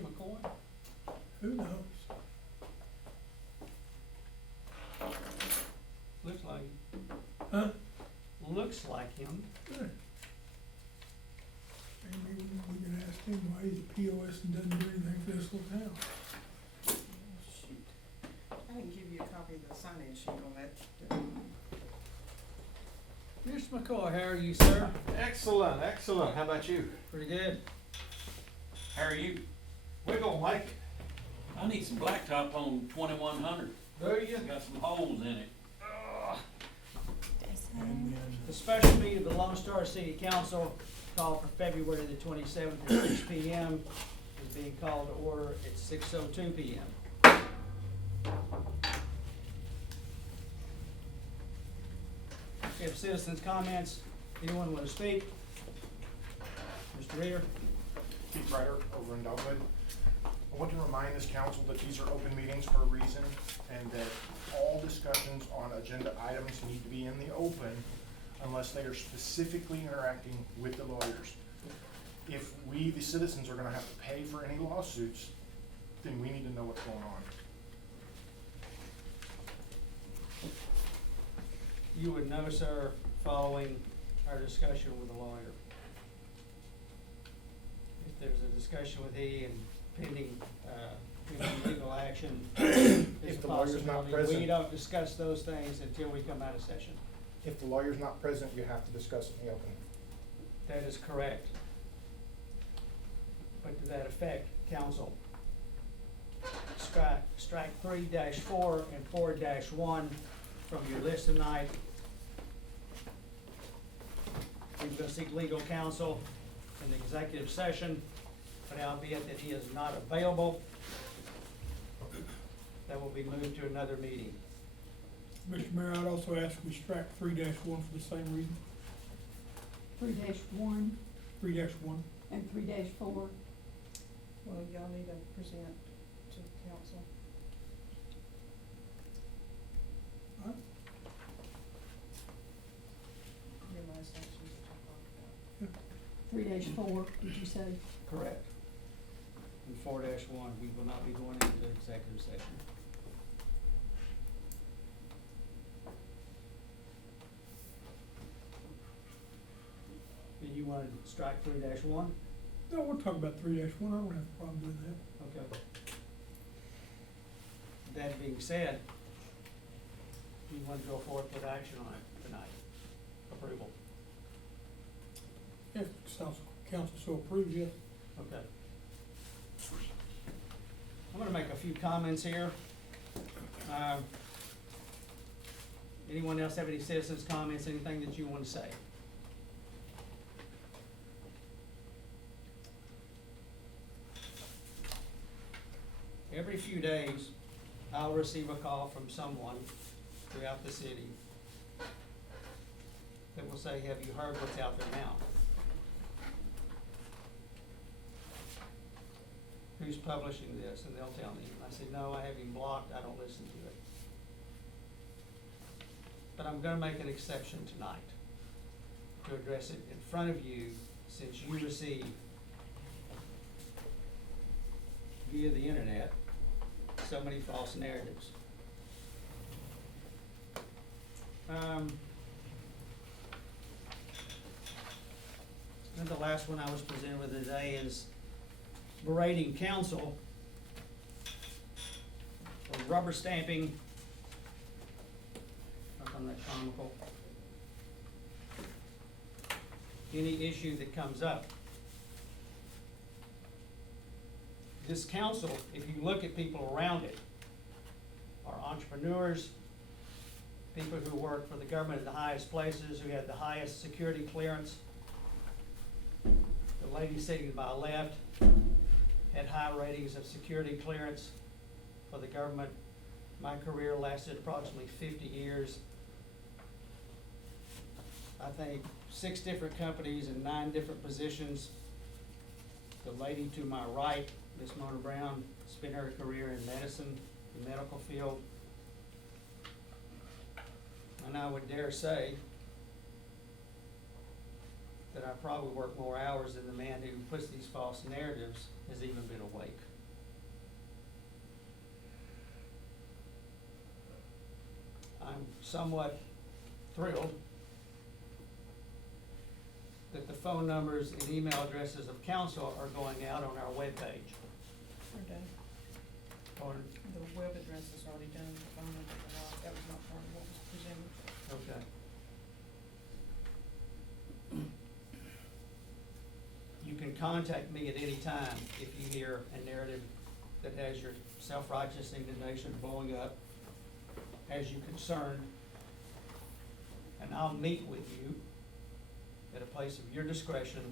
McCoy? Who knows? Looks like, Huh? looks like him. Good. Maybe we can ask him why he's a POS and doesn't do anything for this little town. Shoot. I didn't give you a copy of the sign-in sheet on that. Mr. McCoy, how are you, sir? Excellent, excellent. How about you? Pretty good. How are you? We're gonna make it. I need some blacktop on 2100. Do you? Got some holes in it. And then, The special meeting of the Lone Star City Council called for February the 27th at 6 p.m. is being called to order at 6:02 p.m. We have citizens' comments. Anyone want to speak? Mr. Reader? Keith Ryder over in Dogwood. I want to remind this council that these are open meetings for a reason, and that all discussions on agenda items need to be in the open unless they are specifically interacting with the lawyers. If we, the citizens, are gonna have to pay for any lawsuits, then we need to know what's going on. You would know, sir, following our discussion with the lawyer. If there's a discussion with he and pending legal action, there's If a the lawyer's not possibility. present. We don't discuss those things until we come out of session. If the lawyer's not present, you have to discuss it in the open. That is correct. But to that effect, council, strike 3-4 and 4-1 from your list tonight. We're going to seek legal counsel in the executive session, but albeit that he is not available, that will be moved to another meeting. Mr. Mayor, I'd also ask we strike 3-1 for the same reason. 3-1 3-1. and 3-4. Well, y'all need to present to council. Huh? Your last actions that y'all talked about. 3-4, did you say? Correct. And 4-1, we will not be going into executive session. And you wanted to strike 3-1? No, we'll talk about 3-1. I don't have a problem doing that. Okay. That being said, you want to go forth with action on it tonight? Approval? If council so approves, yes. Okay. I'm gonna make a few comments here. Anyone else have any citizens' comments, anything that you want to say? Every few days, I'll receive a call from someone throughout the city that will say, have you heard what's out there now? Who's publishing this? And they'll tell me. And I say, no, I have him blocked, I don't listen to it. But I'm gonna make an exception tonight to address it in front of you, since you receive via the internet so many false narratives. And the last one I was presented with today is berating council for rubber stamping, I found that comical, any issue that comes up. This council, if you look at people around it, are entrepreneurs, people who work for the government at the highest places, who have the highest security clearance. The lady sitting to my left had high ratings of security clearance for the government. My career lasted approximately 50 years. I think 6 different companies and 9 different positions. The lady to my right, Miss Mona Brown, spent her career in medicine, the medical field. And I would dare say that I probably work more hours than the man who puts these false narratives has even been awake. somewhat thrilled that the phone numbers and email addresses of council are going out on our webpage. We're done. Or, The web address is already done, the phone number, that was not part of what was presented. okay. You can contact me at any time if you hear a narrative that has your self-righteous indignation blowing up, has you concerned, and I'll meet with you at a place of your discretion,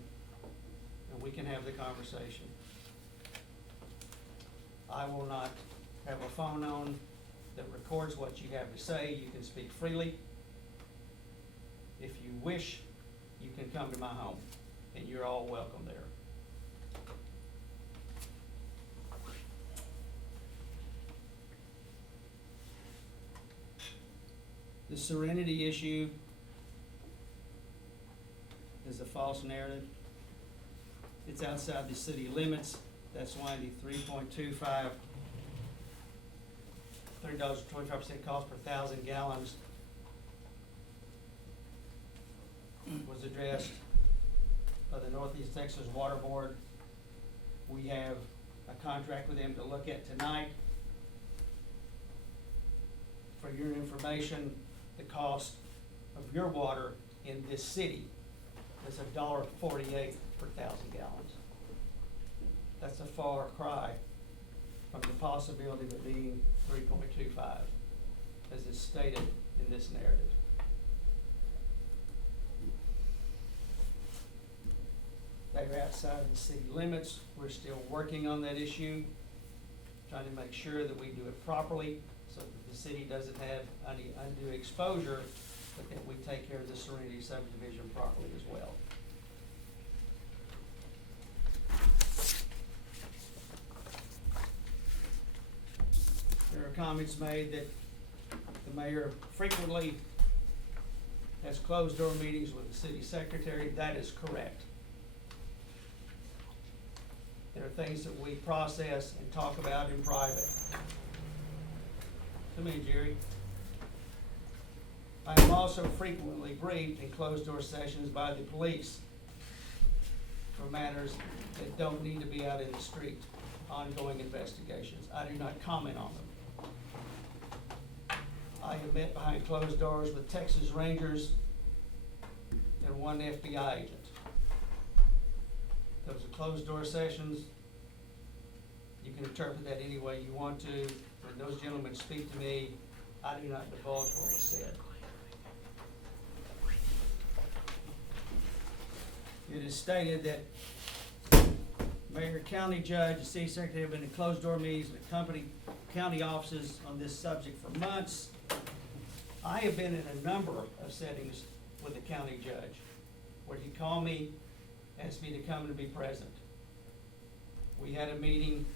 and we can have the conversation. I will not have a phone on that records what you have to say. You can speak freely. If you wish, you can come to my home, and you're all welcome there. The Serenity issue is a false narrative. It's outside the city limits. That's why the $3.25 cost per 1,000 gallons was addressed by the Northeast Texas Water Board. We have a contract with them to look at tonight. For your information, the cost of your water in this city is $1.48 per 1,000 gallons. That's a far cry from the possibility of it being 3.25, as is stated in this narrative. They're outside of the city limits. We're still working on that issue, trying to make sure that we do it properly so that the city doesn't have any undue exposure, but that we take care of the Serenity subdivision properly as well. There are comments made that the mayor frequently has closed-door meetings with the city secretary. That is correct. There are things that we process and talk about in private. Come in, Jerry. I am also frequently briefed in closed-door sessions by the police for matters that don't need to be out in the street, ongoing investigations. I do not comment on them. I have met behind closed doors with Texas Rangers and one FBI agent. Those are closed-door sessions. You can interpret that any way you want to. When those gentlemen speak to me, I do not divulge what was said. It is stated that mayor, county judge, and city secretary have been in closed-door meetings with county offices on this subject for months. I have been in a number of settings with the county judge where he called me, asked me to come and be present. We had a meeting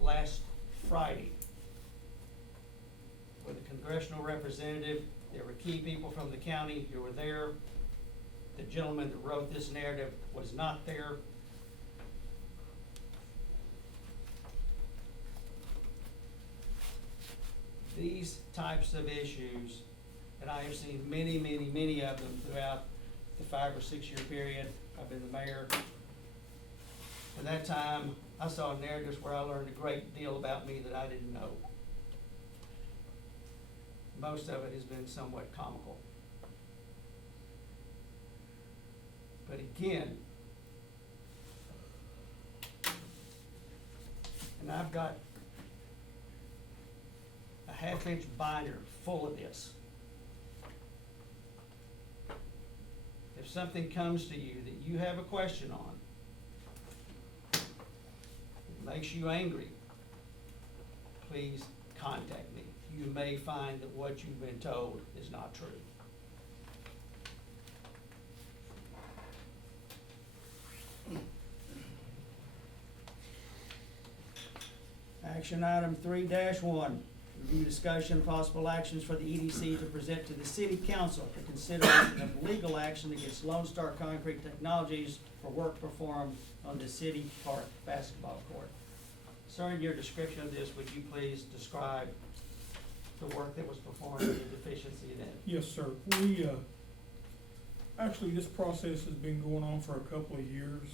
last Friday with a congressional representative. There were key people from the county who were there. The gentleman that wrote this narrative was not there. These types of issues, and I have seen many, many, many of them throughout the 5 or 6 year period I've been the mayor. In that time, I saw narratives where I learned a great deal about me that I didn't know. Most of it has been somewhat comical. But again, and I've got a 1/2-inch binder full of this. If something comes to you that you have a question on, it makes you angry, please contact me. You may find that what you've been told is not true. Action item 3-1, review discussion possible actions for the EDC to present to the city council for consideration of legal action against Lone Star Concrete Technologies for work performed on the city park basketball court. Sir, in your description of this, would you please describe the work that was performed and the deficiency in it? Yes, sir. We, actually, this process has been going on for a couple of years,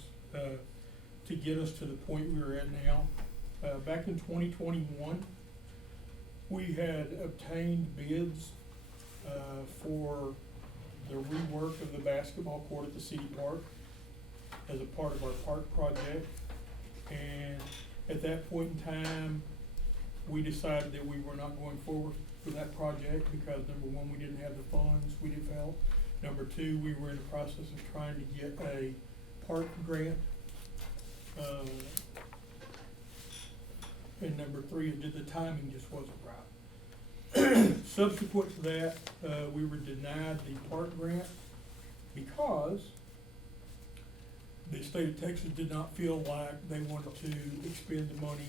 to get us to the point we're at now. Back in 2021, we had obtained bids, for the rework of the basketball court at the city park as a part of our park project. And at that point in time, we decided that we were not going forward with that project because number one, we didn't have the funds, we felt. Number two, we were in the process of trying to get a park grant. And number three, the timing just wasn't right. Subsequent to that, we were denied the park grant because the state of Texas did not feel like they wanted to expend the money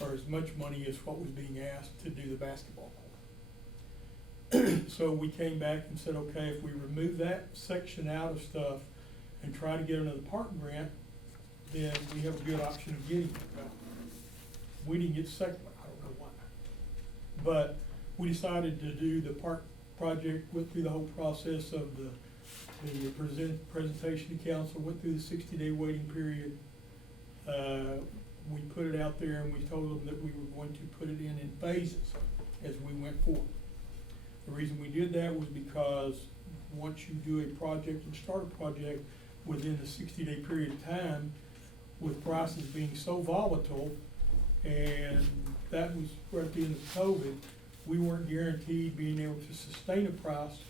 or as much money as what was being asked to do the basketball court. So we came back and said, okay, if we remove that section out of stuff and try to get another park grant, then we have a good option of getting it. We didn't get the second one, I don't know why. But we decided to do the park project, went through the whole process of the presentation to council, went through the 60-day waiting period. We put it out there and we told them that we were going to put it in phases as we went forward. The reason we did that was because once you do a project and start a project within a 60-day period of time, with prices being so volatile, and that was right at the end of COVID, we weren't guaranteed being able to sustain a price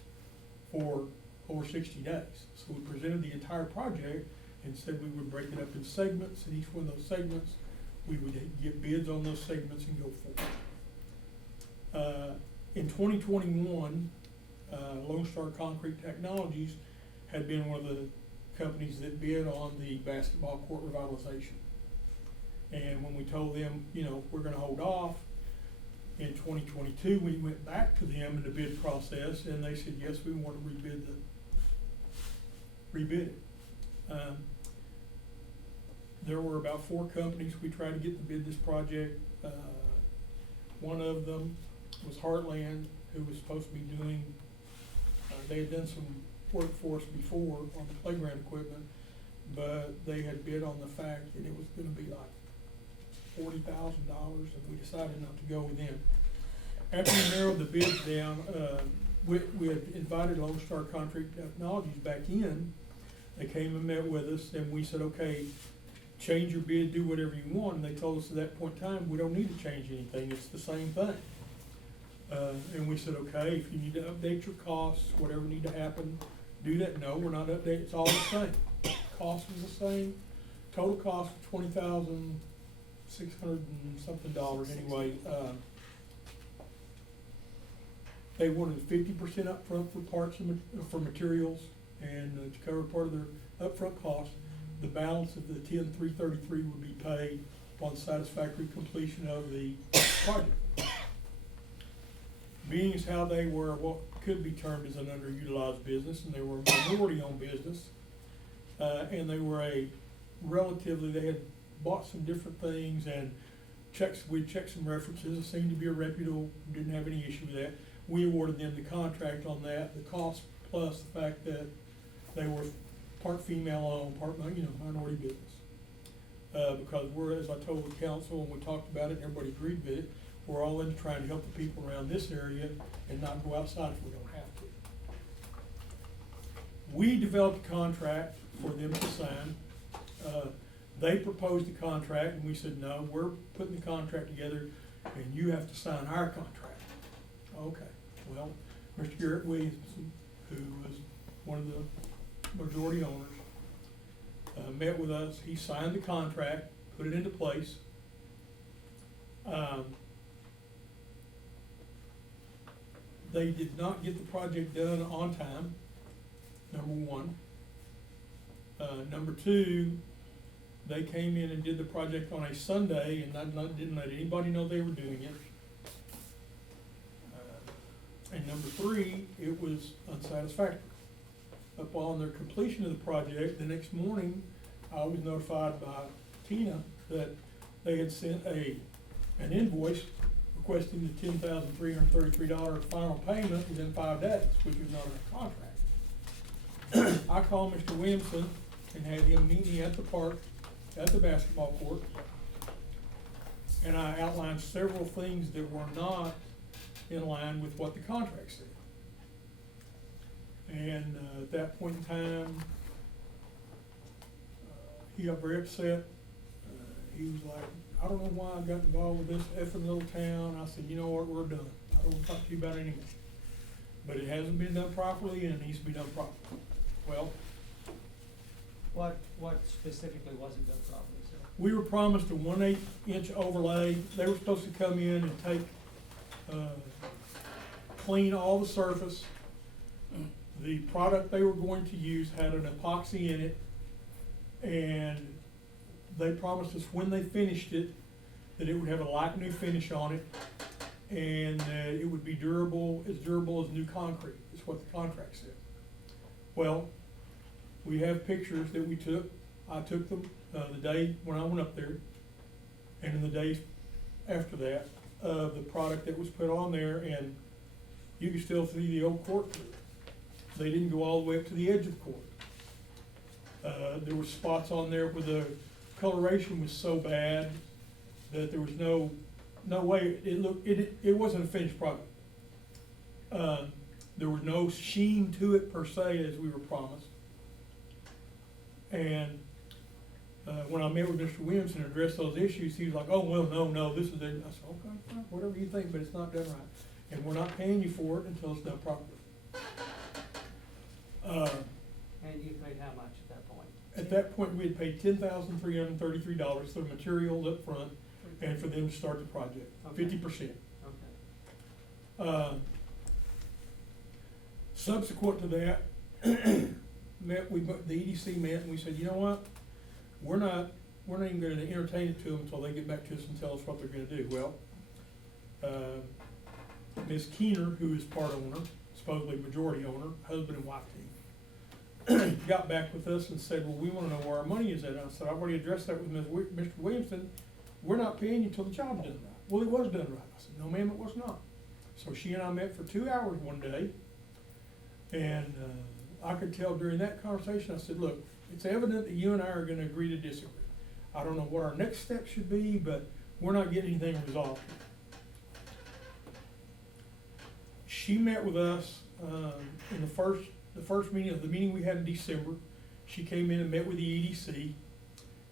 for over 60 days. So we presented the entire project and said we would break it up in segments, and each one of those segments, we would get bids on those segments and go forward. In 2021, Lone Star Concrete Technologies had been one of the companies that bid on the basketball court revitalization. And when we told them, you know, we're gonna hold off, in 2022, we went back to them in the bid process, and they said, yes, we want to rebid it. There were about 4 companies we tried to get to bid this project. One of them was Heartland, who was supposed to be doing, they had done some work for us before on the playground equipment, but they had bid on the fact that it was gonna be like $40,000, and we decided not to go with them. After we narrowed the bids down, we had invited Lone Star Concrete Technologies back in. They came and met with us, and we said, okay, change your bid, do whatever you want. And they told us at that point in time, we don't need to change anything, it's the same thing. And we said, okay, if you need to update your costs, whatever need to happen, do that. No, we're not updating, it's all the same. Cost is the same, total cost of $20,600 and something anyway. They wanted 50% upfront for parts and for materials, and to cover part of their upfront cost. The balance of the 10,333 would be paid upon satisfactory completion of the project. Being as how they were what could be termed as an underutilized business, and they were a minority-owned business, and they were they had bought some different things and we checked some references. It seemed to be a reputable, didn't have any issue with that. We awarded them the contract on that, the cost plus the fact that they were part female-owned, part minority business. Because we're, as I told the council, and we talked about it, and everybody agreed with it, we're all into trying to help the people around this area and not go outside if we don't have to. We developed a contract for them to sign. They proposed a contract, and we said, no, we're putting the contract together, and you have to sign our contract. Okay, well, Mr. Garrett Williamson, who was one of the majority owners, met with us. He signed the contract, put it into place. They did not get the project done on time, number one. Number two, they came in and did the project on a Sunday and didn't let anybody know they were doing it. And number three, it was unsatisfactory. Upon their completion of the project, the next morning, I was notified by Tina that they had sent an invoice requesting the $10,333 final payment within 5 days, which is not in our contract. I called Mr. Williamson and had him meet me at the park, at the basketball court. And I outlined several things that were not in line with what the contract said. And at that point in time, he got very upset. He was like, I don't know why I got involved with this effing little town. I said, you know what, we're done. I don't want to talk to you about it anymore. But it hasn't been done properly and it needs to be done properly. Well, What specifically wasn't done properly, sir? we were promised a 1/8 inch overlay. They were supposed to come in and take, clean all the surface. The product they were going to use had an epoxy in it, and they promised us when they finished it, that it would have a like new finish on it, and that it would be durable as new concrete, is what the contract said. Well, we have pictures that we took. I took them, the day when I went up there, and in the days after that, of the product that was put on there, and you can still see the old court through. They didn't go all the way up to the edge of the court. There were spots on there where the coloration was so bad that there was no way, it wasn't a finished product. There was no sheen to it per se, as we were promised. And when I met with Mr. Williamson and addressed those issues, he was like, oh, well, no, this is it. I said, okay, fine, whatever you think, but it's not done right. And we're not paying you for it until it's done properly. And you paid how much at that point? At that point, we had paid $10,333 for the materials up front and for them to start the project, Okay. 50%. Okay. Subsequent to that, the EDC met and we said, you know what? We're not even gonna entertain it to them until they get back to us and tell us what they're gonna do. Well, Ms. Keener, who is part owner, supposedly majority owner, husband and wife team, got back with us and said, well, we wanna know where our money is at. And I said, I've already addressed that with Mr. Williamson. We're not paying you till the job's done right. Well, it was done right. I said, no ma'am, it was not. So she and I met for 2 hours one day, and I could tell during that conversation, I said, look, it's evident that you and I are gonna agree to disagree. I don't know what our next step should be, but we're not getting anything resolved. She met with us in the first meeting of the meeting we had in December. She came in and met with the EDC,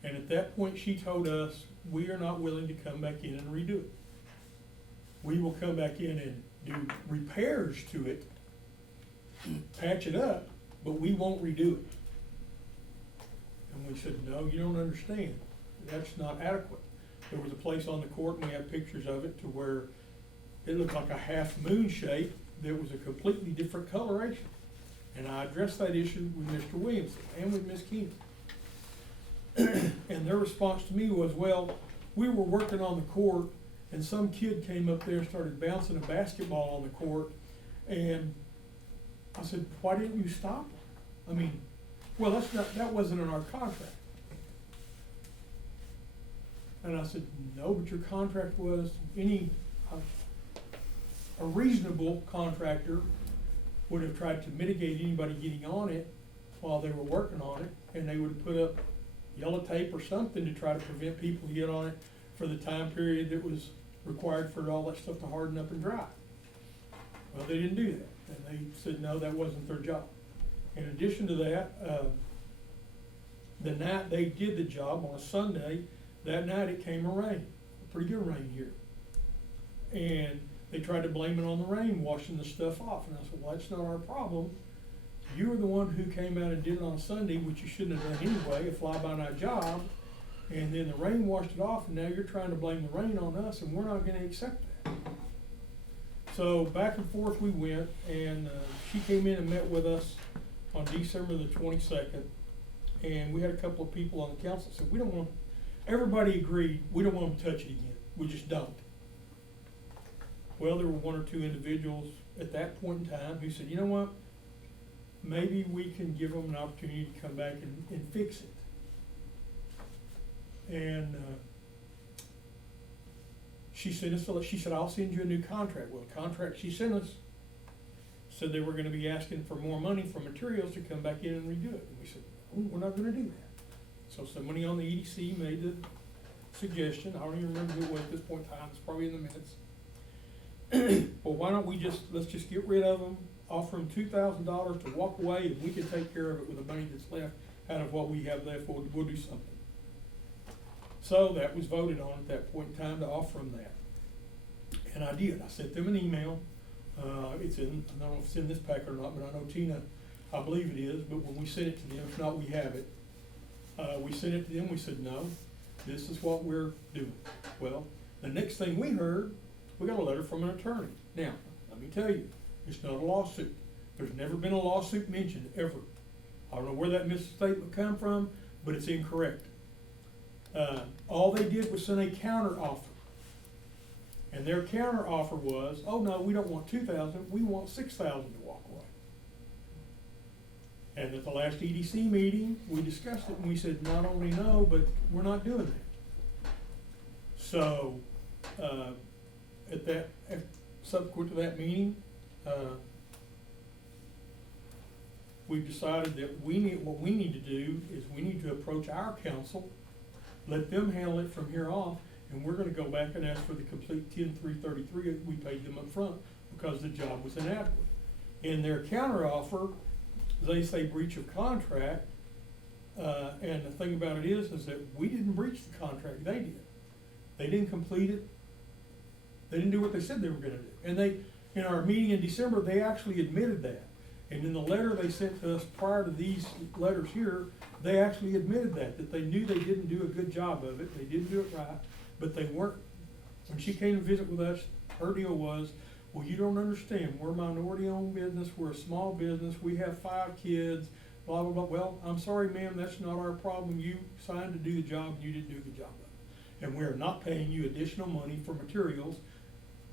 and at that point she told us, we are not willing to come back in and redo it. We will come back in and do repairs to it, patch it up, but we won't redo it. And we said, no, you don't understand. That's not adequate. There was a place on the court, and we have pictures of it, to where it looked like a half moon shape that was a completely different coloration. And I addressed that issue with Mr. Williamson and with Ms. Keener. And their response to me was, well, we were working on the court, and some kid came up there and started bouncing a basketball on the court, and I said, why didn't you stop him? I mean, well, that wasn't in our contract. And I said, no, but your contract was a reasonable contractor would have tried to mitigate anybody getting on it while they were working on it, and they would have put up yellow tape or something to try to prevent people getting on it for the time period that was required for all that stuff to harden up and dry. Well, they didn't do that, and they said, no, that wasn't their job. In addition to that, the night they did the job, on a Sunday, that night it came a rain, a pretty good rain here. And they tried to blame it on the rain, washing the stuff off. And I said, well, that's not our problem. You were the one who came out and did it on Sunday, which you shouldn't have done anyway, a fly-by-night job. And then the rain washed it off, and now you're trying to blame the rain on us, and we're not gonna accept that. So back and forth we went, and she came in and met with us on December the 22nd. And we had a couple of people on the council that said, we don't want, everybody agreed, we don't want to touch it again. We just don't. Well, there were 1 or 2 individuals at that point in time who said, you know what, maybe we can give them an opportunity to come back and fix it. And she sent us, she said, I'll send you a new contract. Well, the contract she sent us said they were gonna be asking for more money for materials to come back in and redo it. And we said, oh, we're not gonna do that. So somebody on the EDC made the suggestion, I don't even remember who it was at this point in time, it's probably in the minutes. Well, why don't we let's just get rid of them, offer them $2,000 to walk away, and we can take care of it with the money that's left out of what we have left, we'll do something. So that was voted on at that point in time to offer them that. And I did, I sent them an email, it's in, I don't know if it's in this packet or not, but I know Tina, I believe it is, but when we sent it to them, if not, we have it. We sent it to them, we said, no, this is what we're doing. Well, the next thing we heard, we got a letter from an attorney. Now, let me tell you, it's not a lawsuit. There's never been a lawsuit mentioned, ever. I don't know where that misstatement come from, but it's incorrect. All they did was send a counter offer. And their counter offer was, oh no, we don't want 2,000, we want 6,000 to walk away. And at the last EDC meeting, we discussed it and we said, not only no, but we're not doing that. So, subsequent to that meeting, we've decided that what we need to do is we need to approach our council, let them handle it from here off, and we're gonna go back and ask for the complete 10,333 we paid them up front because the job was inadequate. In their counter offer, they say breach of contract, and the thing about it is that we didn't breach the contract, they did. They didn't complete it, they didn't do what they said they were gonna do. And they, in our meeting in December, they actually admitted that. And in the letter they sent to us prior to these letters here, they actually admitted that they knew they didn't do a good job of it, they didn't do it right, but they weren't, when she came to visit with us, her deal was, well, you don't understand, we're a minority-owned business, we're a small business, we have 5 kids, blah, blah, blah. Well, I'm sorry, ma'am, that's not our problem, you signed to do the job, and you didn't do the job of it. And we're not paying you additional money for materials,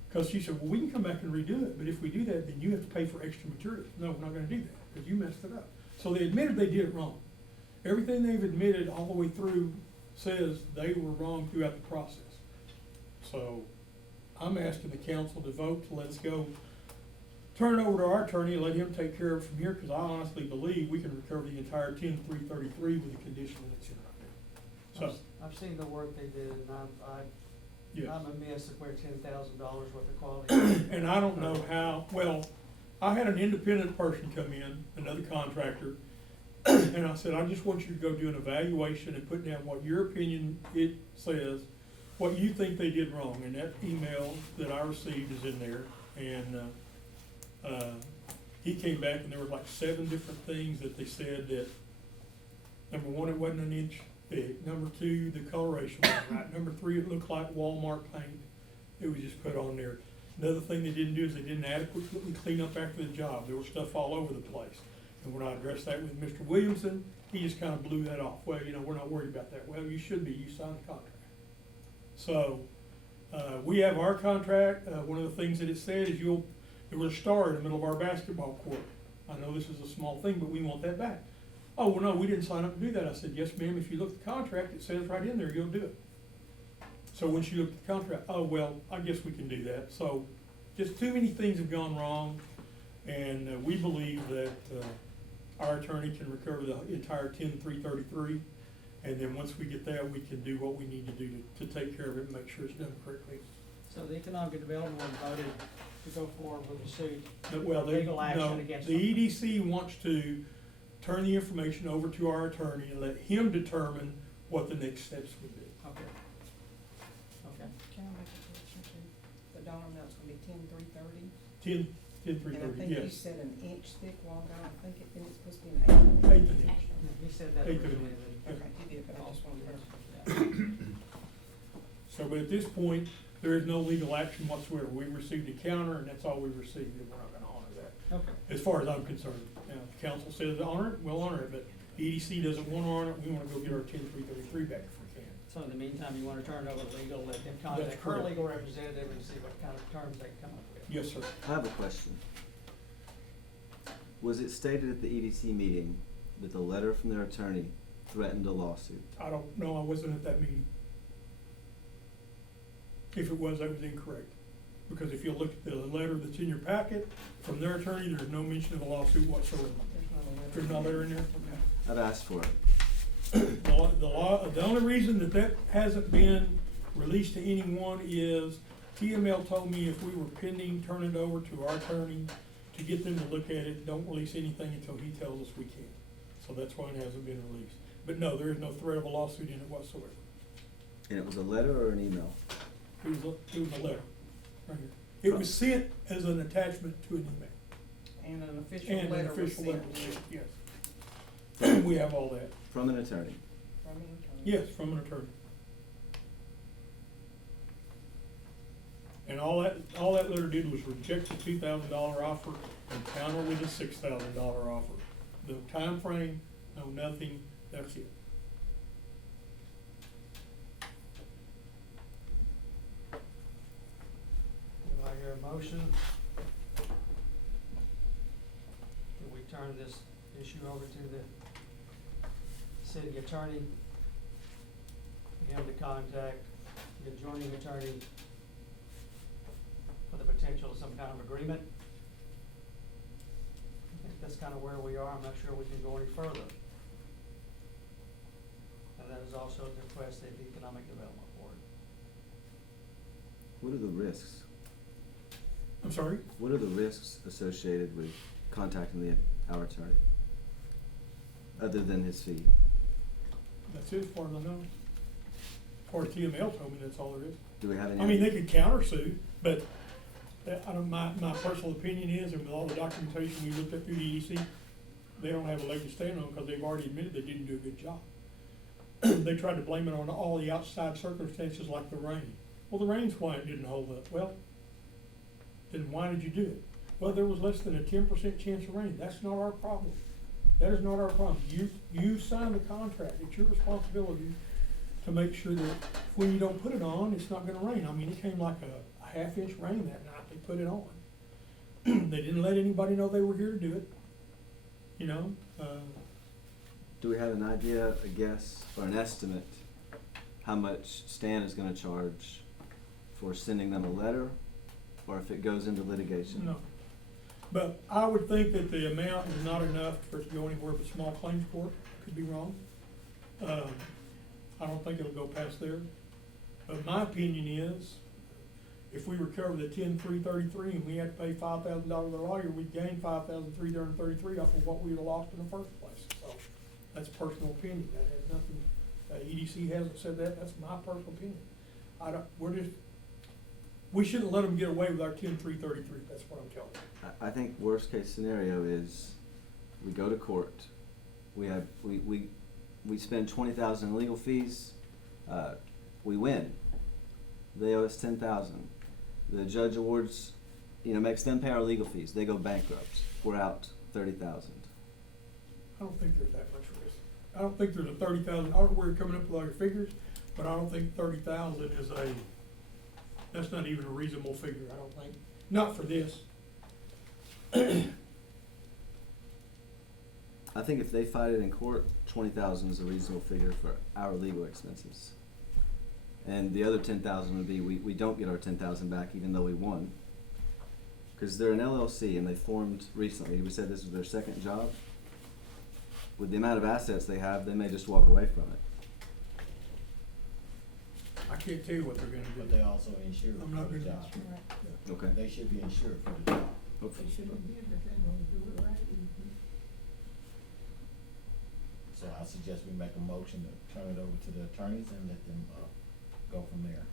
because she said, well, we can come back and redo it, but if we do that, then you have to pay for extra materials. No, we're not gonna do that, because you messed it up. So they admitted they did it wrong. Everything they've admitted all the way through says they were wrong throughout the process. So I'm asking the council to vote to let us go, turn it over to our attorney and let him take care of it from here, because I honestly believe we can recover the entire 10,333 with the condition that's in right now. So, I've seen the work they did, and yes. I'm amiss if we're $10,000 worth of quality. And I don't know how, well, I had an independent person come in, another contractor, and I said, I just want you to go do an evaluation and put down what your opinion it says, what you think they did wrong. And that email that I received is in there. And he came back and there were like 7 different things that they said that, number 1, it wasn't an inch thick. Number 2, the coloration wasn't right. Number 3, it looked like Walmart paint. It was just put on there. Another thing they didn't do is they didn't adequately clean up after the job. There was stuff all over the place. And when I addressed that with Mr. Williamson, he just kind of blew that off. Well, you know, we're not worried about that. Well, you should be. You signed the contract. So we have our contract. One of the things that it said is there was a star in the middle of our basketball court. I know this is a small thing, but we want that back. Oh, well, no, we didn't sign up to do that. I said, yes, ma'am, if you look at the contract, it says right in there, you'll do it. So when she looked at the contract, oh, well, I guess we can do that. So just too many things have gone wrong, and we believe that our attorney can recover the entire 10,333, and then once we get that, we can do what we need to do to take care of it and make sure it's done correctly. So the Economic Development Board voted to go forward with the suit, Well, legal action against the them. EDC wants to turn the information over to our attorney and let him determine what the next steps would be. Okay. Okay. Can I make a correction too? The dollar amount's gonna be 10,330. 10,330, And I think you yes. said an inch thick wall guy, I think it's supposed to be an 1/8. Eighth of an inch. He said that Eighth of an originally. inch. Okay, you did, but I just wanted to. So, but at this point, there is no legal action whatsoever. We received a counter, and that's all we received, and we're not gonna honor that. Okay. As far as I'm concerned. Now, if the council says to honor it, we'll honor it, but EDC doesn't wanna honor it, we wanna go get our 10,333 back if we can. So in the meantime, you wanna turn it over to legal, let them That's contact her correct. legal representative and see what kind of terms they come up with. Yes, sir. I have a question. Was it stated at the EDC meeting that the letter from their attorney threatened a lawsuit? I don't know, I wasn't at that meeting. If it was, that was incorrect. Because if you look at the letter that's in your packet from their attorney, there's no mention of a lawsuit whatsoever. There's no letter in there? Okay. I've asked for it. The only reason that hasn't been released to anyone is TML told me if we were pending, turn it over to our attorney to get them to look at it, don't release anything until he tells us we can. So that's why it hasn't been released. But no, there is no threat of a lawsuit in it whatsoever. And it was a letter or an email? It was a letter, right here. It was sent as an attachment to an email. And an official And an letter was official letter, sent yes. We have all that. From an attorney? from an attorney. Yes, from an attorney. And all that letter did was reject the $2,000 offer and counter with a $6,000 offer. The time frame, no nothing, that's it. Do I hear a motion? Can we turn this issue over to the city attorney? For him to contact the adjoining attorney for the potential of some kind of agreement? I think that's kind of where we are. I'm not sure we can go any further. And that is also the request of the Economic Development Board. What are the risks? I'm sorry? What are the risks associated with contacting our attorney? Other than his fee? That's it, as far as I know. Or TML told me that's all there is. Do we have any? I mean, they could countersue, but I don't, my personal opinion is, and with all the documentation we looked at through the EDC, they don't have a leg to stand on because they've already admitted they didn't do a good job. They tried to blame it on all the outside circumstances like the rain. Well, the rain's why it didn't hold up. Well, then why did you do it? Well, there was less than a 10% chance of rain. That's not our problem. That is not our problem. You signed the contract. It's your responsibility to make sure that when you don't put it on, it's not gonna rain. I mean, it came like a half-inch rain that night. They put it on. They didn't let anybody know they were here to do it. You know, Do we have an idea, a guess, or an estimate how much Stan is gonna charge for sending them a letter, or if it goes into litigation? no. But I would think that the amount is not enough for it to go anywhere but small claims court. Could be wrong. I don't think it'll go past there. But my opinion is, if we recover the 10,333 and we had to pay $5,000 to the lawyer, we'd gain $5,333 off of what we'd have lost in the first place. So that's personal opinion. That has nothing, EDC hasn't said that. That's my personal opinion. We shouldn't let them get away with our 10,333. That's what I'm telling you. I think worst case scenario is we go to court, we spend $20,000 in legal fees, we win. They owe us $10,000. The judge awards, makes them pay our legal fees. They go bankrupt. We're out $30,000. I don't think there's that much risk. I don't think there's a 30,000. I don't know where you're coming up with all your figures, but I don't think 30,000 is that's not even a reasonable figure, I don't think. Not for this. I think if they fight it in court, 20,000 is a reasonable figure for our legal expenses. And the other 10,000 would be we don't get our 10,000 back even though we won. Because they're an LLC and they formed recently. We said this was their second job. With the amount of assets they have, they may just walk away from it. I can't tell you what they're gonna do. But they also insure I'm not for the gonna job. answer. Okay. They should be insured for the job. Okay. So I suggest we make a motion to turn it over to the attorneys and let them, go from there.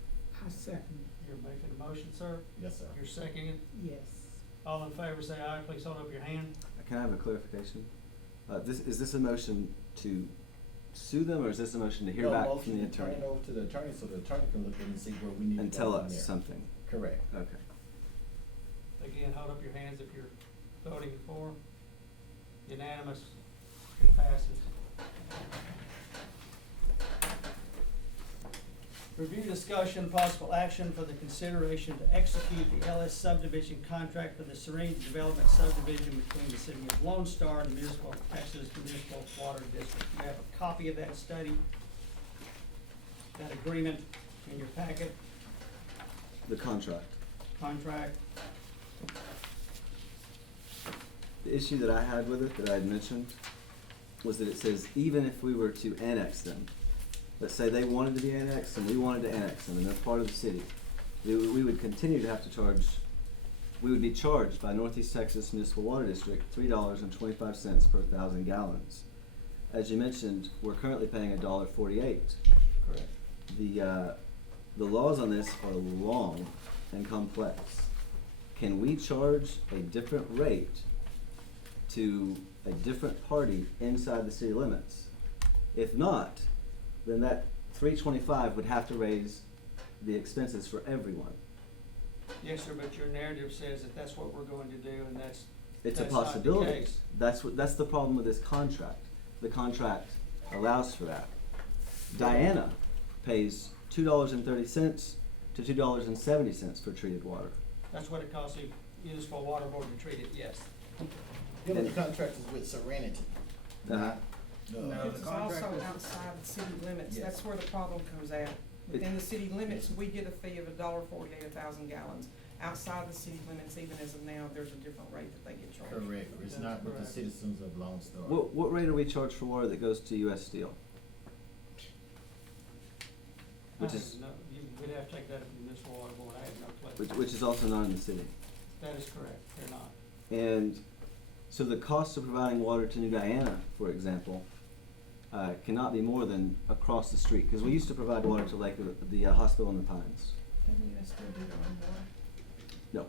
I second. You're making a motion, sir? Yes, sir. You're seconding? Yes. All in favor, say aye. Please hold up your hand. Can I have a clarification? Is this a motion to sue them, or is this a motion to hear No, back motion from the to turn attorney? it over to the attorney so the attorney can look at it and see where we need to go And tell from us there. something? Correct. Okay. Again, hold up your hands if you're voting for. Unanimous. It passes. Review, discussion, possible action for the consideration to execute the LS subdivision contract for the Serenity Development subdivision between the city of Lone Star and Municipal Texas Municipal Water District. You have a copy of that study, that agreement in your packet. The contract. contract? The issue that I had with it, that I had mentioned, was that it says even if we were to annex them, let's say they wanted to be annexed and we wanted to annex them and they're part of the city, we would continue to have to charge, we would be charged by Northeast Texas Municipal Water District $3.25 per 1,000 gallons. As you mentioned, we're currently paying $1.48. Correct. The laws on this are long and complex. Can we charge a different rate to a different party inside the city limits? If not, then that $3.25 would have to raise the expenses for everyone. Yes, sir, but your narrative says that that's what we're going to do, and that's It's a not the possibility. case. That's the problem with this contract. The contract allows for that. Diana pays $2.30 to $2.70 for treated water. That's what it costs the municipal water board to treat it, yes. Yeah, but the contract is with Serenity, not, It's also outside the city limits, Yes. that's where the problem comes at. Within the city limits, we get a fee of $1.48 a 1,000 gallons. Outside the city limits, even as of now, there's a different rate that they get charged. correct, it's not with the Correct. citizens of Lone Star. What rate are we charged for water that goes to US Steel? Which is, We'd have to take that to the municipal water board, I have no clue. which is also not in the city. That is correct, they're not. And so the cost of providing water to New Diana, for example, cannot be more than across the street. Because we used to provide water to the hospital in the Pines. Doesn't you still do their own water? No,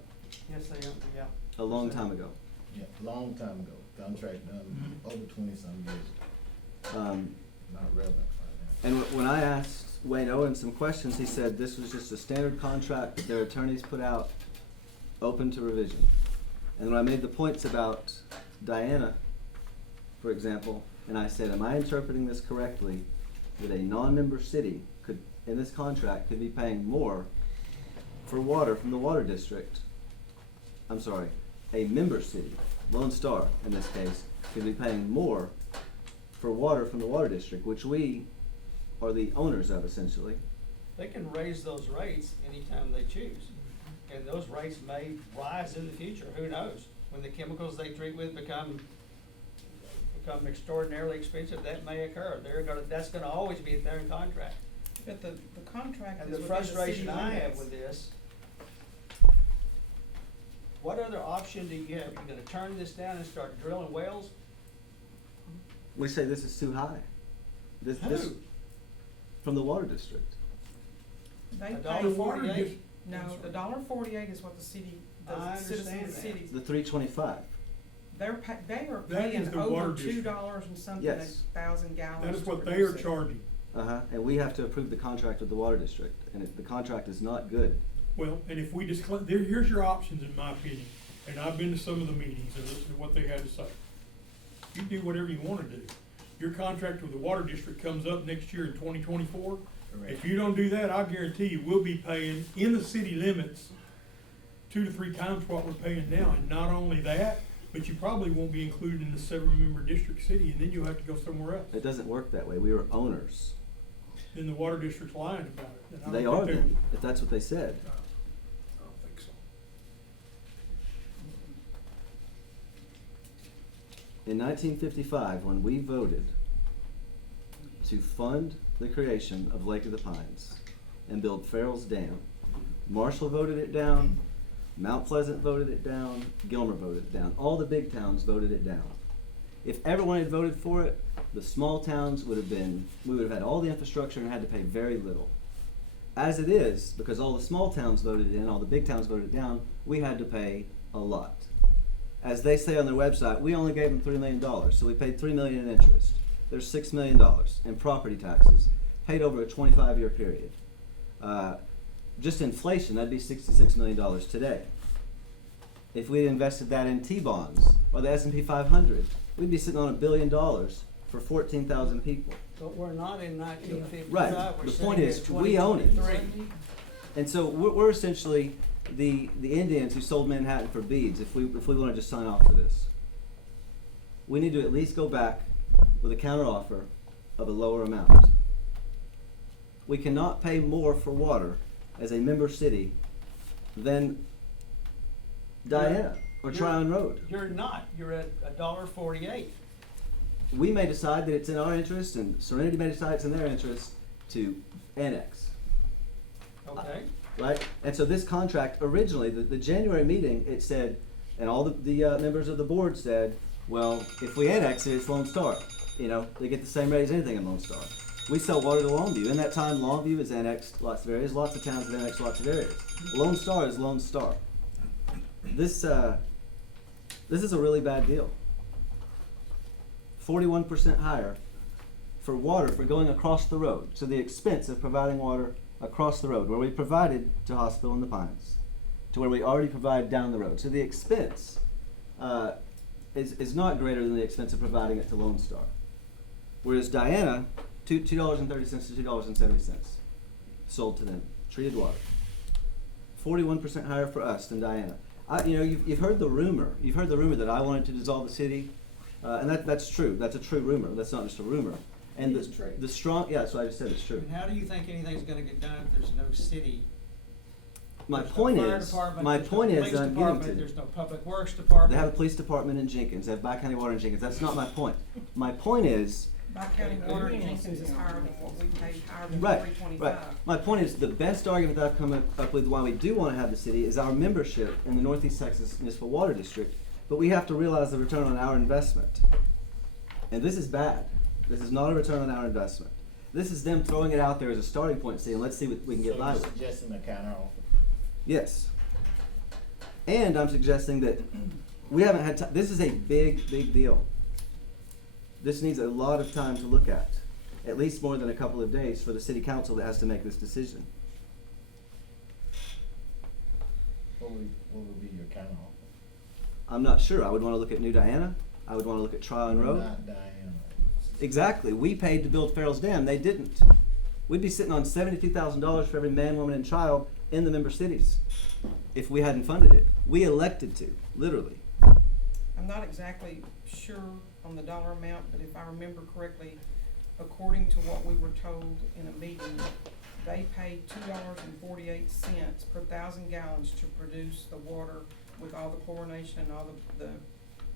Yes, they are, yeah. a long time ago. Yeah, long time ago, contract done over 20-some years, not relevant right And when I asked Wayne Owen some questions, he said this was just a standard contract that their attorneys put out, open to revision. And when I made the points about Diana, for example, and I said, am I interpreting this correctly, that a non-member city could, in this contract, could be paying more for water from the water district? I'm sorry, a member city, Lone Star in this case, could be paying more for water from the water district, which we are the owners of essentially. They can raise those rates anytime they choose. And those rates may rise in the future, who knows? When the chemicals they treat with become extraordinarily expensive, that may occur. That's gonna always be their contract. But the contract And is the within the city frustration I have limits. with this, what other option do you have? You're gonna turn this down and start drilling wells? We say this is too high. This Who? from the water district. They $1.48. pay, no, the $1.48 is what the city, I the citizens of understand the that. city, The $3.25. they are That is paying the water over district. $2 and something Yes. a 1,000 gallons. That is to what they produce are it. charging. And we have to approve the contract with the water district, and the contract is not good. Well, and if we here's your options in my opinion, and I've been to some of the meetings and listened to what they had to say. You do whatever you wanna do. Your contract with the water district comes up next year in 2024. Correct. If you don't do that, I guarantee you, we'll be paying in the city limits 2 to 3 times what we're paying now. And not only that, but you probably won't be included in the 7-member district city, and then you'll have to go somewhere else. It doesn't work that way. We were owners. Then the water district's lying about it. And I They don't are think then, if that's what they said. I don't think so. In 1955, when we voted to fund the creation of Lake of the Pines and build Farrell's Dam, Marshall voted it down, Mount Pleasant voted it down, Gilmer voted it down. All the big towns voted it down. If everyone had voted for it, the small towns we would have had all the infrastructure and had to pay very little. As it is, because all the small towns voted it in, all the big towns voted it down, we had to pay a lot. As they say on their website, we only gave them $3 million, so we paid $3 million in interest. There's $6 million in property taxes paid over a 25-year period. Just inflation, that'd be $66 million today. If we invested that in T-bonds or the S&P 500, we'd be sitting on $1 billion for 14,000 people. But we're not in 1955. Right. We're The sitting point at is, we own it. 2023. And so we're essentially the Indians who sold Manhattan for beads if we want to just sign off for this. We need to at least go back with a counteroffer of a lower amount. We cannot pay more for water as a member city than Diana or You're- Tryon Rd. You're not, you're at $1.48. We may decide that it's in our interest, and Serenity may decide it's in their interest to annex, Okay? right? And so this contract, originally, the January meeting, it said, and all the members of the board said, well, if we annex it, it's Lone Star. You know, they get the same rate as anything in Lone Star. We sell water to Longview. In that time, Longview has annexed lots of areas. Lots of towns have annexed lots of areas. Lone Star is Lone Star. This is a really bad deal. 41% higher for water for going across the road. So the expense of providing water across the road, where we provided to Hospital in the Pines, to where we already provide down the road. So the expense is not greater than the expense of providing it to Lone Star. Whereas Diana, $2.30 to $2.70 sold to them, treated water. 41% higher for us than Diana. You've heard the rumor. You've heard the rumor that I wanted to dissolve the city, and that's true. That's a true rumor. That's not just a rumor. And It is true. the strong, yeah, that's what I just said. It's true. And how do you think anything's gonna get done if there's no city? My There's no point fire is, department, my there's no point is police that I'm getting department, to. there's no public works department. They have a police department in Jenkins. They have Bi-County Water in Jenkins. That's not my point. My point is, Bi-County Water in Jenkins is higher than what we paid, higher than right, 325. right. My point is, the best argument that I've come up with why we do want to have the city is our membership in the Northeast Texas Municipal Water District. But we have to realize the return on our investment. And this is bad. This is not a return on our investment. This is them throwing it out there as a starting point, saying, let's see what we can get by So with. you're suggesting a counter offer? Yes. And I'm suggesting that we haven't had time. This is a big, big deal. This needs a lot of time to look at least more than a couple of days for the city council that has to make this decision. What would be your counter offer? I'm not sure. I would want to look at New Diana. I would want to look at Tryon Rd. Not Diana. Exactly. We paid to build Farrell's Dam. They didn't. We'd be sitting on $72,000 for every man, woman, and child in the member cities if we hadn't funded it. We elected to, literally. I'm not exactly sure on the dollar amount, but if I remember correctly, according to what we were told in a meeting, they paid $2.48 per 1,000 gallons to produce the water with all the chlorination and all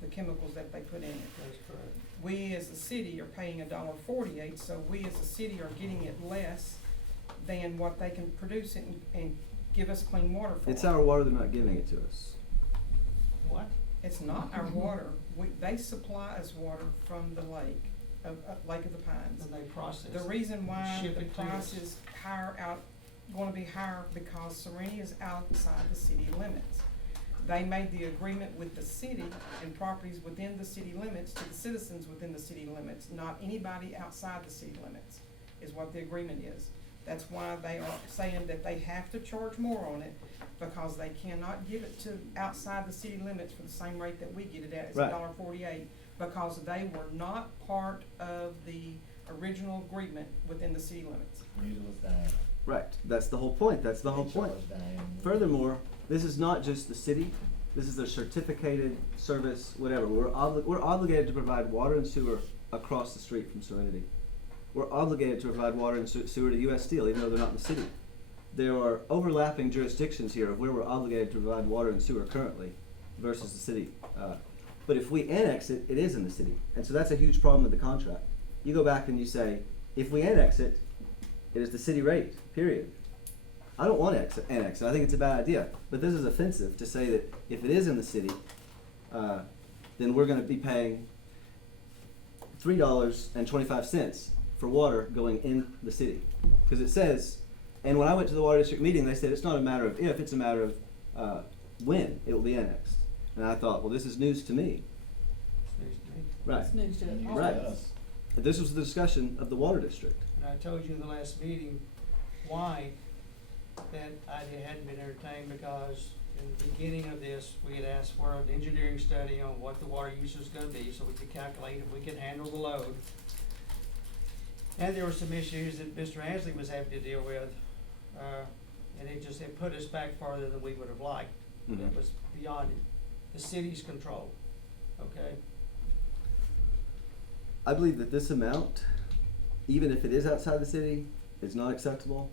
the chemicals that they put in it. That's correct. We as a city are paying $1.48, so we as a city are getting it less than what they can produce it and give us clean water for. It's our water. They're not giving it to us. What? It's not our water. They supply us water from the lake, Lake of the Pines. And they process The it. reason why Ship the it to price us. is gonna be higher because Serenity is outside the city limits. They made the agreement with the city and properties within the city limits to the citizens within the city limits, not anybody outside the city limits, is what the agreement is. That's why they are saying that they have to charge more on it, because they cannot give it to outside the city limits for the same rate that we get it at, it's Right. $1.48, because they were not part of the original agreement within the city limits. Neither was Diana. Right. That's the whole point. That's the whole They point. charged Diana. Furthermore, this is not just the city. This is a certificated service, whatever. We're obligated to provide water and sewer across the street from Serenity. We're obligated to provide water and sewer to U.S. Steel, even though they're not in the city. There are overlapping jurisdictions here of where we're obligated to provide water and sewer currently versus the city. But if we annex it, it is in the city. And so that's a huge problem with the contract. You go back and you say, if we annex it, it is the city rate, period. I don't want to annex it. I think it's a bad idea. But this is offensive to say that if it is in the city, then we're going to be paying $3.25 for water going in the city. Because it says, and when I went to the water district meeting, they said it's not a matter of if, it's a matter of when it will be annexed. And I thought, well, this is news to me. It's news to me. Right. It's news to News all to Right. of us. us. This was the discussion of the water district. And I told you in the last meeting why that idea hadn't been entertained, because in the beginning of this, we had asked for an engineering study on what the water use was gonna be, so we could calculate if we could handle the load. And there were some issues that Mr. Ansley was having to deal with, and it put us back farther than we would have liked. It Mhm. was beyond the city's control, okay? I believe that this amount, even if it is outside the city, is not acceptable.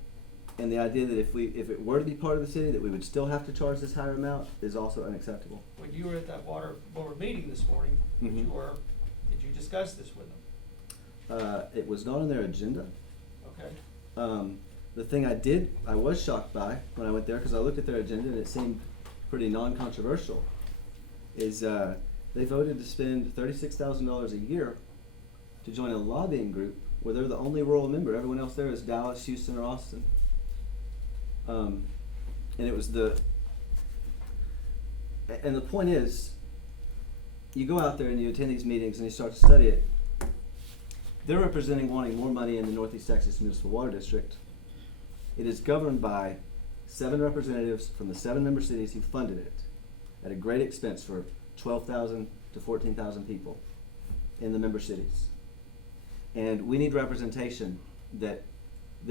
And the idea that if it were to be part of the city, that we would still have to charge this higher amount is also unacceptable. When you were at that water board meeting this morning, which you Mhm. were, did you discuss this with them? It was not on their agenda. Okay. The thing I was shocked by when I went there, because I looked at their agenda and it seemed pretty non-controversial, is they voted to spend $36,000 a year to join a lobbying group where they're the only rural member. Everyone else there is Dallas, Houston, or Austin. And it was and the point is, you go out there and you attend these meetings and you start to study it. They're representing wanting more money in the Northeast Texas Municipal Water District. It is governed by 7 representatives from the 7 member cities who funded it at a great expense for 12,000 to 14,000 people in the member cities. And we need representation that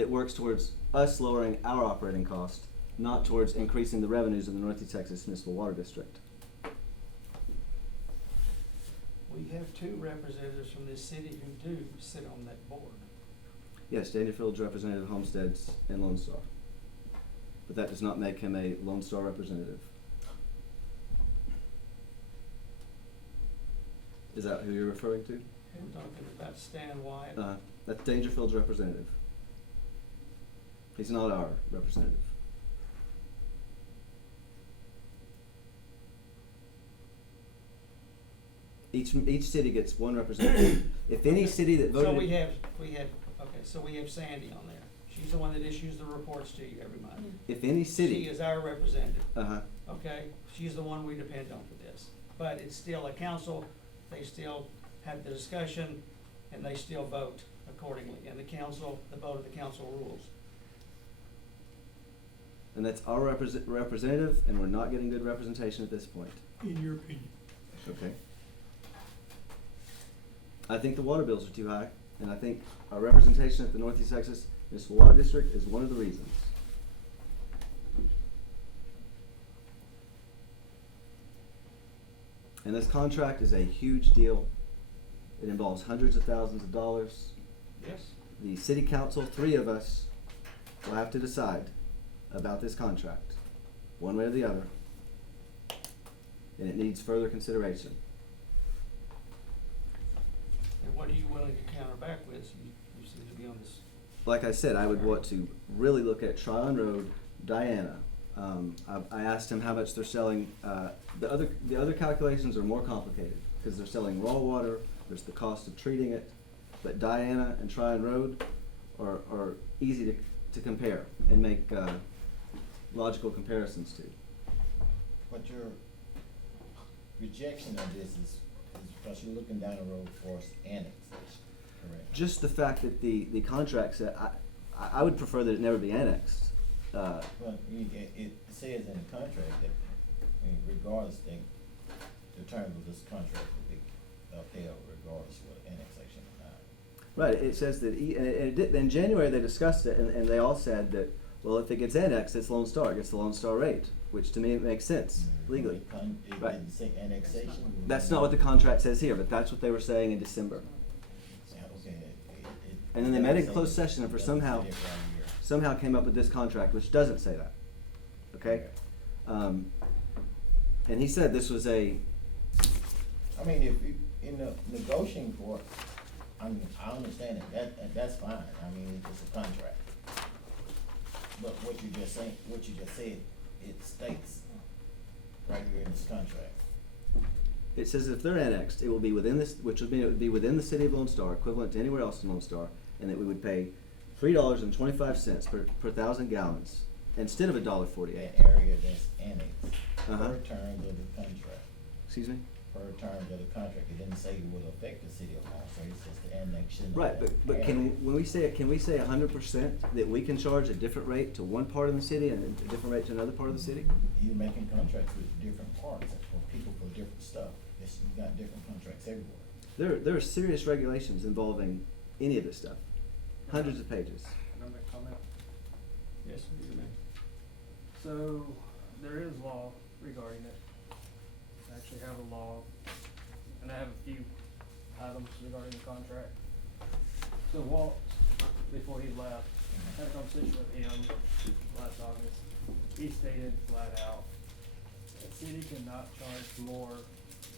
works towards us lowering our operating cost, not towards increasing the revenues of the Northeast Texas Municipal Water District. We have 2 representatives from this city who do sit on that board. Yes, Daingerfield's representative Homestead's in Lone Star. But that does not make him a Lone Star representative. Is that who you're referring to? We're talking about Stan White. That's Daingerfield's representative. He's not our representative. Each city gets 1 representative. If any city that voted. So we have Sandy on there. She's the one that issues the reports to you every month. If any city. She is our representative. Uh-huh. Okay, she's the one we depend on for this. But it's still a council, they still have the discussion, and they still vote accordingly. And the council, the vote of the council rules. And that's our representative, and we're not getting good representation at this point. In your opinion. Okay. I think the water bills are too high, and I think our representation at the Northeast Texas Municipal Water District is one of the reasons. And this contract is a huge deal. It involves hundreds of thousands of dollars. Yes? The city council, 3 of us, will have to decide about this contract, one way or the other, and it needs further consideration. And what are you willing to counter back with? You seem to be on this. Like I said, I would want to really look at Tryon Rd, Diana. I asked him how much they're selling. The other calculations are more complicated because they're selling raw water. There's the cost of treating it, but Diana and Tryon Rd are easy to compare and make logical comparisons to. But your rejection of this is because you're looking down the road for annexation, correct? Just the fact that the contract said, I would prefer that it never be annexed. Well, it says in the contract that, I mean, regardless, the terms of this contract will be upheld regardless of what annexation or not. Right, it says that, in January they discussed it, and they all said that, well, if it gets annexed, it's Lone Star, it gets the Lone Star rate, which to me it makes sense legally. It Right. didn't say annexation? That's not what the contract says here, but that's what they were saying in December. Yeah, okay. And then they met in closed session and It doesn't say somehow that right here. somehow came up with this contract, which doesn't say that. Okay? And he said this was I mean, if you, in the negotiating for it, I mean, I understand it, that's fine, I mean, it's a contract. But what you just said, it states right here in this contract. it says if they're annexed, it will be within this, which would mean it would be within the city of Lone Star, equivalent to anywhere else in Lone Star, and that we would pay $3.25 per 1,000 gallons instead of $1.48. That area that's annexed, Uh-huh. per terms of the contract, Excuse me? per terms of the contract, it didn't say it would affect the city of Lone Star, it's just the annexion of Right, that but area. can we say 100% that we can charge a different rate to one part of the city and a different rate to another part of the city? You're making contracts with different parts, for people for different stuff, you got different contracts everywhere. There are serious regulations involving any of this stuff. Hundreds of pages. Can I make a comment? Yes, you may. So, there is law regarding it. I actually have a law, and I have a few items regarding the contract. So Walt, before he left, had a conversation with him last August. He stated flat out, the city cannot charge more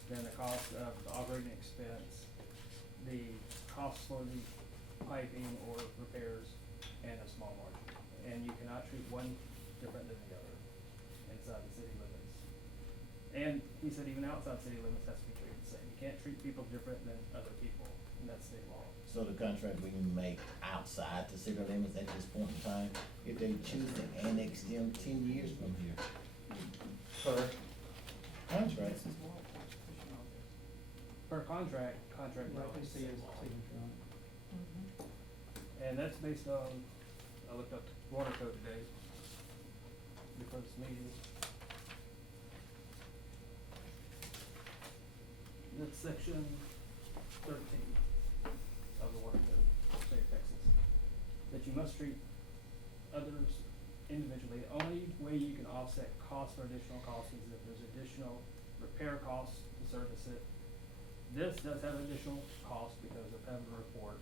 than the cost of the operating expense, the cost for the piping or repairs, and a small margin. And you cannot treat one different than the other inside the city limits. And he said even outside city limits has to be treated the same. You can't treat people different than other people, and that's state law. So the contract we can make outside the city limits at this point in time, if they choose to annex them 10 years from here. Per contract. This is Walt that's pushing all this. Per contract Let me laws. see his signature on it. And that's based on, I looked up the water code today before this meeting. That's section 13 of the water code, state of Texas. That you must treat others individually. The only way you can offset costs for additional costs is if there's additional repair costs to service it. This does have additional costs because of having to report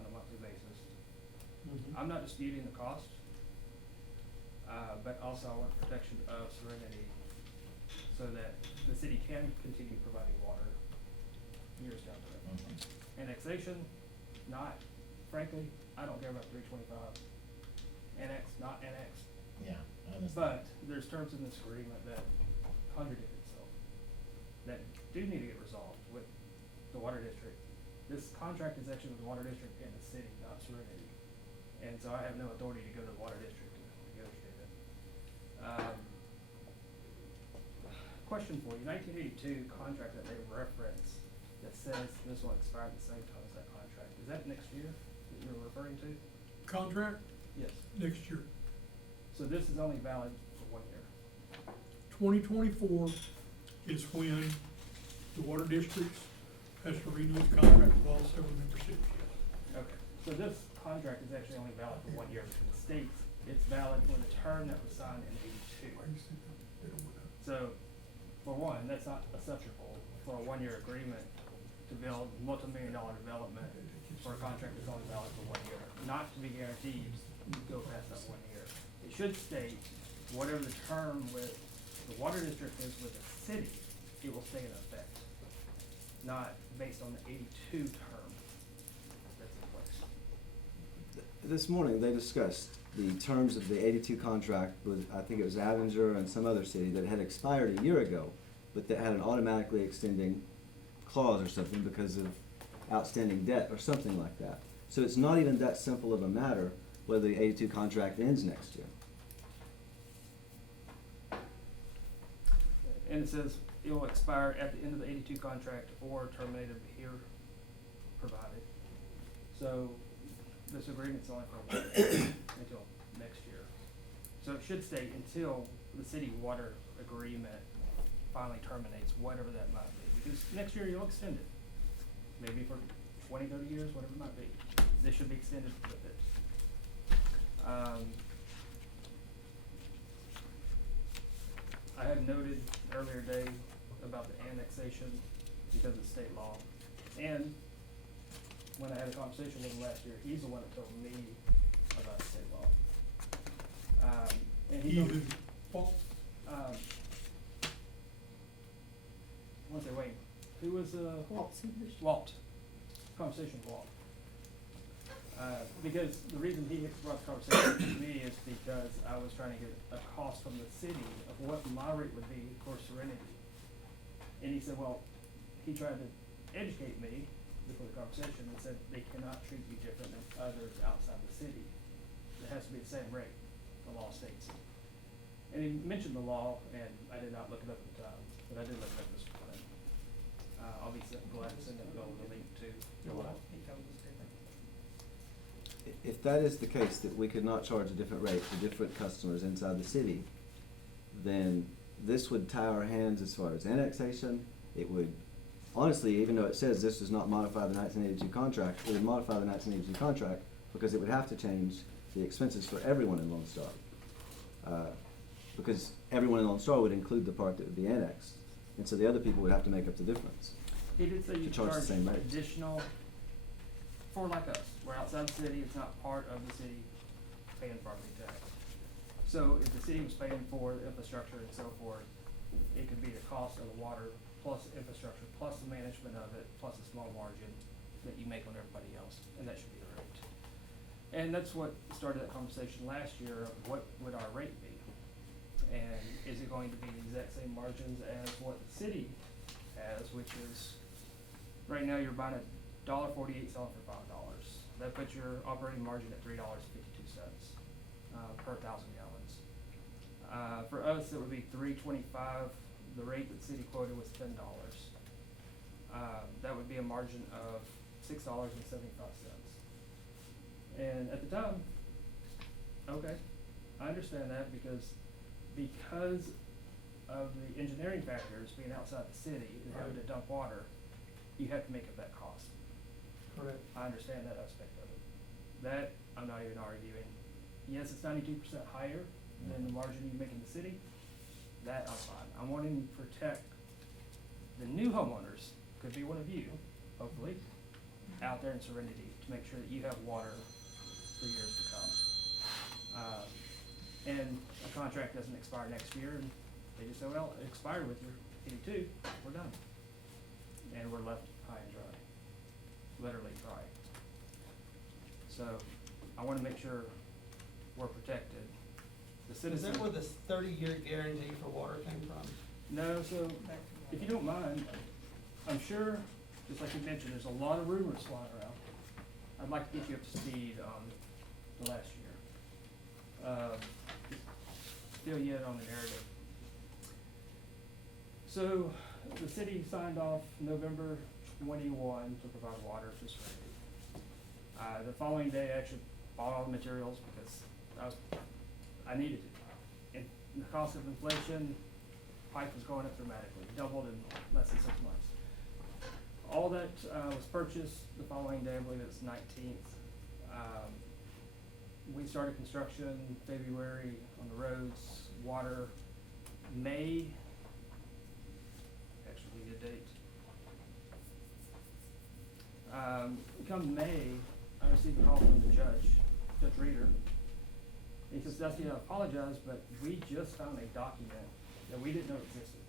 on a monthly basis. I'm not disputing the cost, but also I want protection of Serenity so that the city can continue providing water years down the road. Annexation, not, frankly, I don't care about 325. Annex, not annex. Yeah, I understand. But there's terms in this agreement that contradict itself, that do need to get resolved with the water district. This contract is actually with the water district and the city, not Serenity. And so I have no authority to go to the water district and negotiate it. Question for you, 1982 contract that they reference that says this will expire at the same time as that contract, is that next year that you're referring to? Contract Yes. next year. So this is only valid for 1 year. 2024 is when the water districts has to renew its contract with all 7 member cities, yes. Okay, so this contract is actually only valid for 1 year, because it states it's valid for the term that was signed in '82. So, for one, that's not acceptable for a 1 year agreement to build multi-million-dollar development for a contract that's only valid for 1 year. Not to be guaranteed to go past that 1 year. It should state whatever the term with the water district is with the city, it will stay in effect. Not based on the '82 term that's in place. This morning, they discussed the terms of the 82 contract with, I think it was Avenger and some other city that had expired a year ago, but that had an automatically extending clause or something because of outstanding debt or something like that. So it's not even that simple of a matter whether the 82 contract ends next year. And it says it will expire at the end of the '82 contract or terminated here provided. So this agreement's only for 1 year until next year. So it should state until the city water agreement finally terminates, whatever that might be. Because next year you'll extend it, maybe for 20, 30 years, whatever it might be. This should be extended with it. I had noted earlier today about the annexation because of state law. And when I had a conversation with him last year, he's the one that told me about state law. And he He told who, me, Paul, I want to say, wait, who was, Walt, conversation with Walt. Because the reason he brought the conversation to me is because I was trying to get a cost from the city of what my rate would be for Serenity. And he said, well, he tried to educate me before the conversation and said they cannot treat you different than others outside the city. It has to be the same rate, the law states. And he mentioned the law, and I did not look it up at the time, but I did look it up this morning. I'll be glad to send that bill the link to. He told us different. If that is the case, that we could not charge a different rate for different customers inside the city, then this would tie our hands as far as annexation. It would, honestly, even though it says this does not modify the 1982 contract, it would modify the 1982 contract because it would have to change the expenses for everyone in Lone Star. Because everyone in Lone Star would include the part that would be annexed. And so the other people would have to make up the difference. He did say you To charge the charge same rates. additional, for like us, we're outside the city, it's not part of the city, paying property tax. So if the city was paying for the infrastructure and so forth, it could be the cost of the water plus infrastructure, plus the management of it, plus a small margin that you make on everybody else, and that should be the rate. And that's what started that conversation last year of what would our rate be? And is it going to be the exact same margins as what the city has, which is, right now you're buying $1.48, selling for $5. That puts your operating margin at $3.52, per 1,000 gallons. For us, it would be $3.25. The rate that the city quoted was $10. That would be a margin of $6.75. And at the time, okay, I understand that because of the engineering factors being outside the city and having to dump water, you have to make up that cost. Correct. I understand that aspect of it. That, I'm not even arguing. Yes, it's 92% higher than the margin you make in the city. That I'm fine. I'm wanting to protect the new homeowners, could be one of you, hopefully, out there in Serenity, to make sure that you have water for years to come. And a contract doesn't expire next year, and they just say, well, it expired with your 82, we're done. And we're left high and dry, literally dry. So I wanna make sure we're protected. The Is citizens. that where the 30-year guarantee for water came from? No, so if you don't mind, I'm sure, just like you mentioned, there's a lot of rumors flying around. I'd like to get you up to speed on the last year. Fill you in on the narrative. So the city signed off November 21 to provide water to Serenity. The following day, I actually bought all the materials because I needed to. And the cost of inflation, pipe was going up dramatically, doubled in less than 6 months. All that was purchased the following day, I believe it's 19th. We started construction February on the roads, water, May, actually need a date. Come May, I received a call from the Judge Reader. He says, Dusty, I apologize, but we just found a document that we didn't know existed.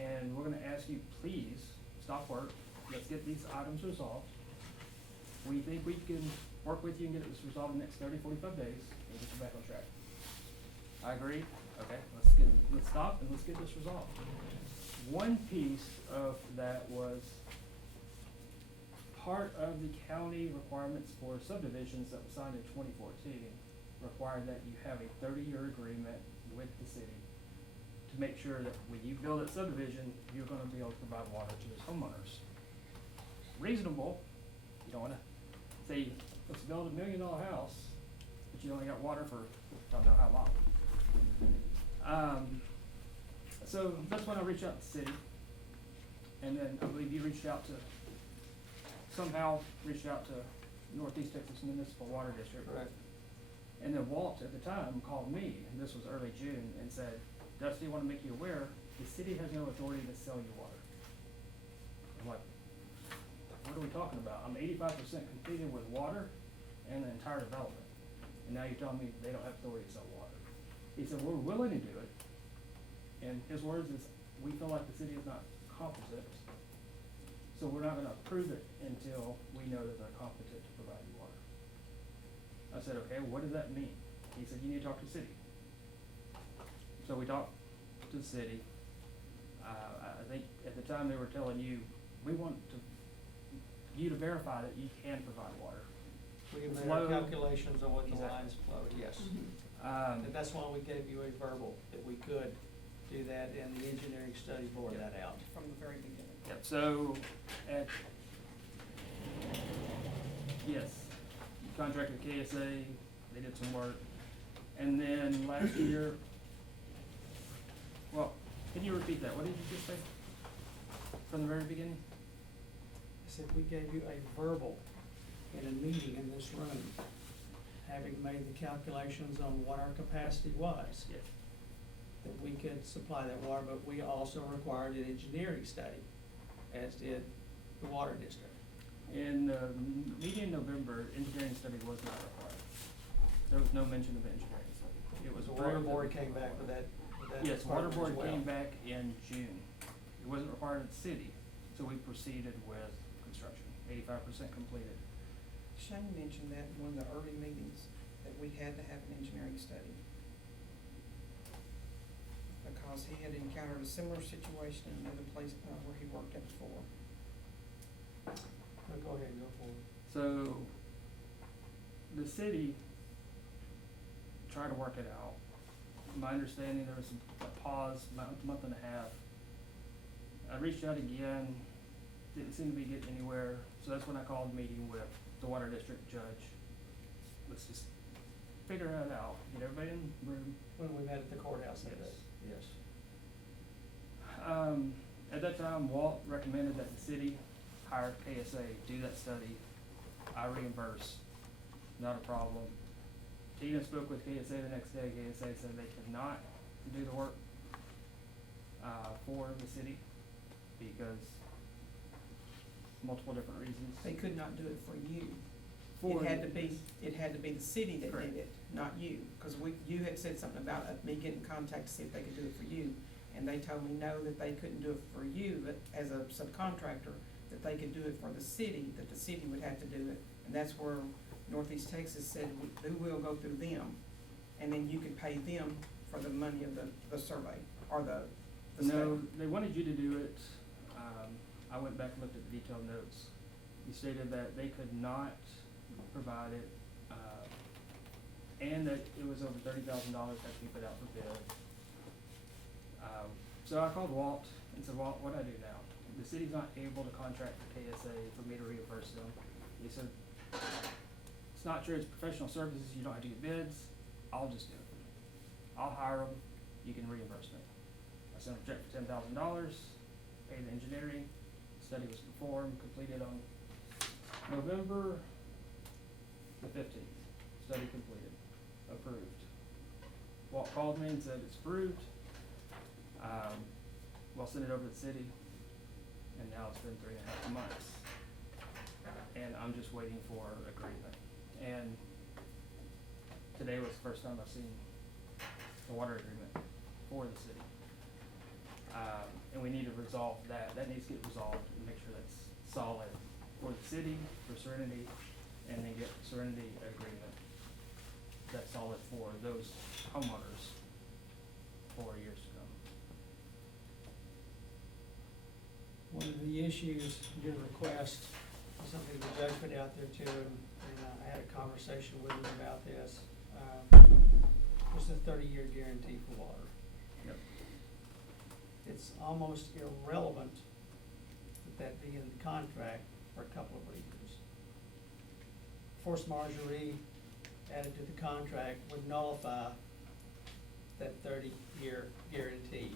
And we're gonna ask you, please, stop work, let's get these items resolved. We think we can work with you and get this resolved in the next 30, 45 days, and get you back on track. I agree, okay, let's stop and let's get this resolved. One piece of that was part of the county requirements for subdivisions that was signed in 2014 required that you have a 30-year agreement with the city to make sure that when you build that subdivision, you're gonna be able to provide water to those homeowners. Reasonable, you don't wanna say, let's build $1 million house, but you only got water for don't know how long. So that's when I reached out to the city, and then I believe you reached out to Northeast Texas Municipal Water District. Correct. And then Walt at the time called me, and this was early June, and said, Dusty, I wanna make you aware, the city has no authority to sell you water. I'm like, what are we talking about? I'm 85% completed with water and the entire development. And now you're telling me they don't have authority to sell water. He said, we're willing to do it. And his words is, we feel like the city is not competent, so we're not gonna approve it until we know that they're competent to provide you water. I said, okay, what does that mean? He said, you need to talk to the city. So we talked to the city. I think at the time they were telling you, we want you to verify that you can provide water. We made Flow. our calculations on what the Exactly. lines flowed, yes. Um, And that's why we gave you a verbal, that we could do that, and the engineering study bore that out. From the very beginning. Yep, so, yes, contracted KSA, they did some work. And then last year, well, can you repeat that? What did you just say? From the very beginning? I said, we gave you a verbal in a meeting in this room, having made the calculations on what our capacity was, Yes. that we could supply that water, but we also required an engineering study, as did the water district. In the meeting in November, engineering study was not required. There was no mention of engineering study. It was The water approved board and- came back with that. Yes, water department as board well. came back in June. It wasn't required of the city, so we proceeded with construction, 85% completed. Shane mentioned that in one of the early meetings, that we had to have an engineering study. Because he had encountered a similar situation in another place, where he worked at before. No, go ahead, go forward. So, the city tried to work it out. My understanding, there was a pause, month and a half. I reached out again, didn't seem to be getting anywhere, so that's when I called a meeting with the water district judge. Let's just figure it out, get everybody in the room. When we met at the courthouse that Yes. day, yes. At that time, Walt recommended that the city hire KSA, do that study. I reimburse, not a problem. Tina spoke with KSA the next day. KSA said they could not do the work, for the city because multiple different reasons. They could not do it for you. For- It had to be the city that Correct. did it, not you, cause you had said something about me getting in contact to see if they could do it for you. And they told me no, that they couldn't do it for you, but as a subcontractor, that they could do it for the city, that the city would have to do it. And that's where Northeast Texas said, we will go through them, and then you could pay them for the money of the survey, or the study. No, they wanted you to do it. I went back and looked at the detailed notes. You stated that they could not provide it, and that it was over $30,000 had to be put out for bid. So I called Walt and said, Walt, what do I do now? The city's not able to contract the KSA for me to reimburse them. He said, it's not true, it's professional services, you don't have to get bids, I'll just do it for you. I'll hire them, you can reimburse me. I sent a check for $10,000, paid the engineering, study was performed, completed on November the 15th. Study completed, approved. Walt called me and said it's approved. We'll send it over to the city, and now it's been 3.5 months. And I'm just waiting for agreement. And today was the first time I've seen the water agreement for the city. And we need to resolve that. That needs to get resolved and make sure that's solid for the city, for Serenity, and then get Serenity agreement that's solid for those homeowners for years to come. One of the issues, your request, something the judge put out there too, and I had a conversation with him about this, was the 30-year guarantee for water. Yep. It's almost irrelevant that be in the contract for a couple of reasons. Force majeure added to the contract would nullify that 30-year guarantee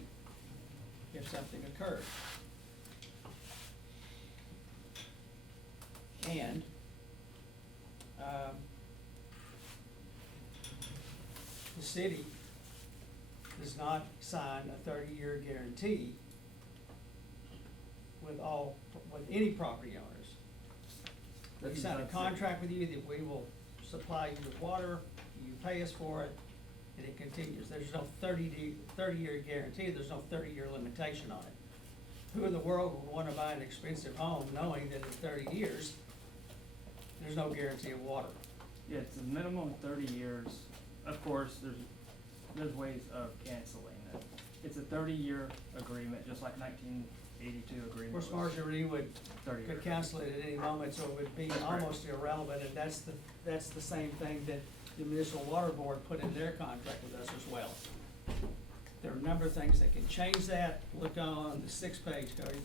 if something occurred. And, the city does not sign a 30-year guarantee with any property owners. We That's sign a exactly- contract with you that we will supply you with water, you pay us for it, and it continues. There's no 30-year guarantee, there's no 30-year limitation on it. Who in the world would wanna buy an expensive home knowing that in 30 years, there's no guarantee of water? Yeah, it's a minimum of 30 years. Of course, there's ways of canceling it. It's a 30-year agreement, just like 1982 agreement. Force was majeure would 30 could cancel it at any moment, so it would be almost irrelevant, and that's the same thing that the municipal water board put in their contract with us as well. There are a number of things that can change that. Look on the 6th page, Cody.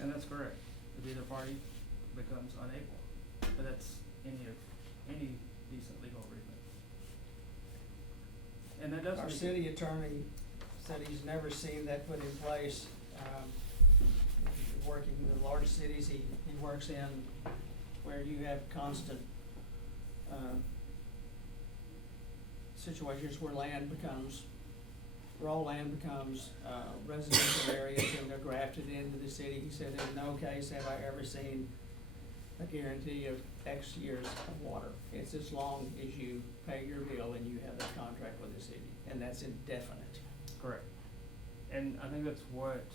And that's correct, if either party becomes unable. But that's any decent legal agreement. And that does. Our city attorney said he's never seen that put in place. Working in the large cities he works in, where you have constant situations where raw land becomes residential areas and they're grafted into the city. He said, in no case have I ever seen a guarantee of X years of water. It's as long as you pay your bill and you have that contract with the city, and that's indefinite. Correct. And I think that's what.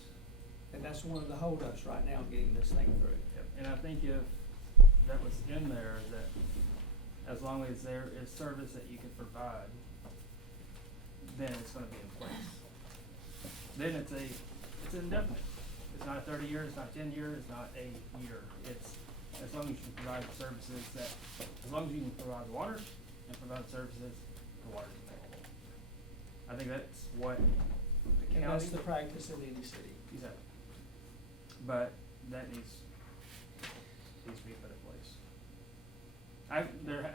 And that's one of the holdups right now, getting this thing through. Yep. And I think if that was in there, that as long as there is service that you can provide, then it's gonna be in place. Then it's indefinite. It's not 30 years, it's not 10 years, it's not a year. It's as long as you can provide the services as long as you can provide the water and provide the services, the water is available. I think that's what the county. And that's the practice in any city. Exactly. But that needs to be put in place. I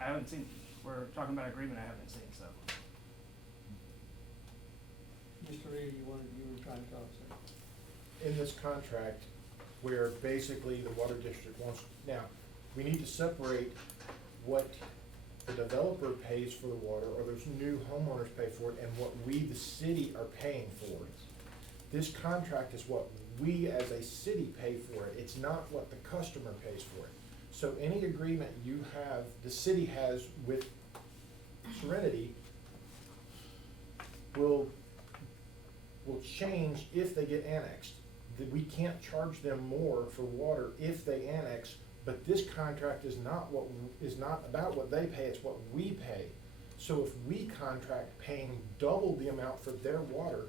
haven't seen, we're talking about agreement, I haven't seen, so. Mr. Reed, you were trying to talk, sir. In this contract, where basically the water district wants, now, we need to separate what the developer pays for the water, or those new homeowners pay for it, and what we, the city, are paying for it. This contract is what we as a city pay for it. It's not what the customer pays for it. So any agreement you have, the city has with Serenity will change if they get annexed. That we can't charge them more for water if they annex, but this contract is not about what they pay, it's what we pay. So if we contract paying double the amount for their water,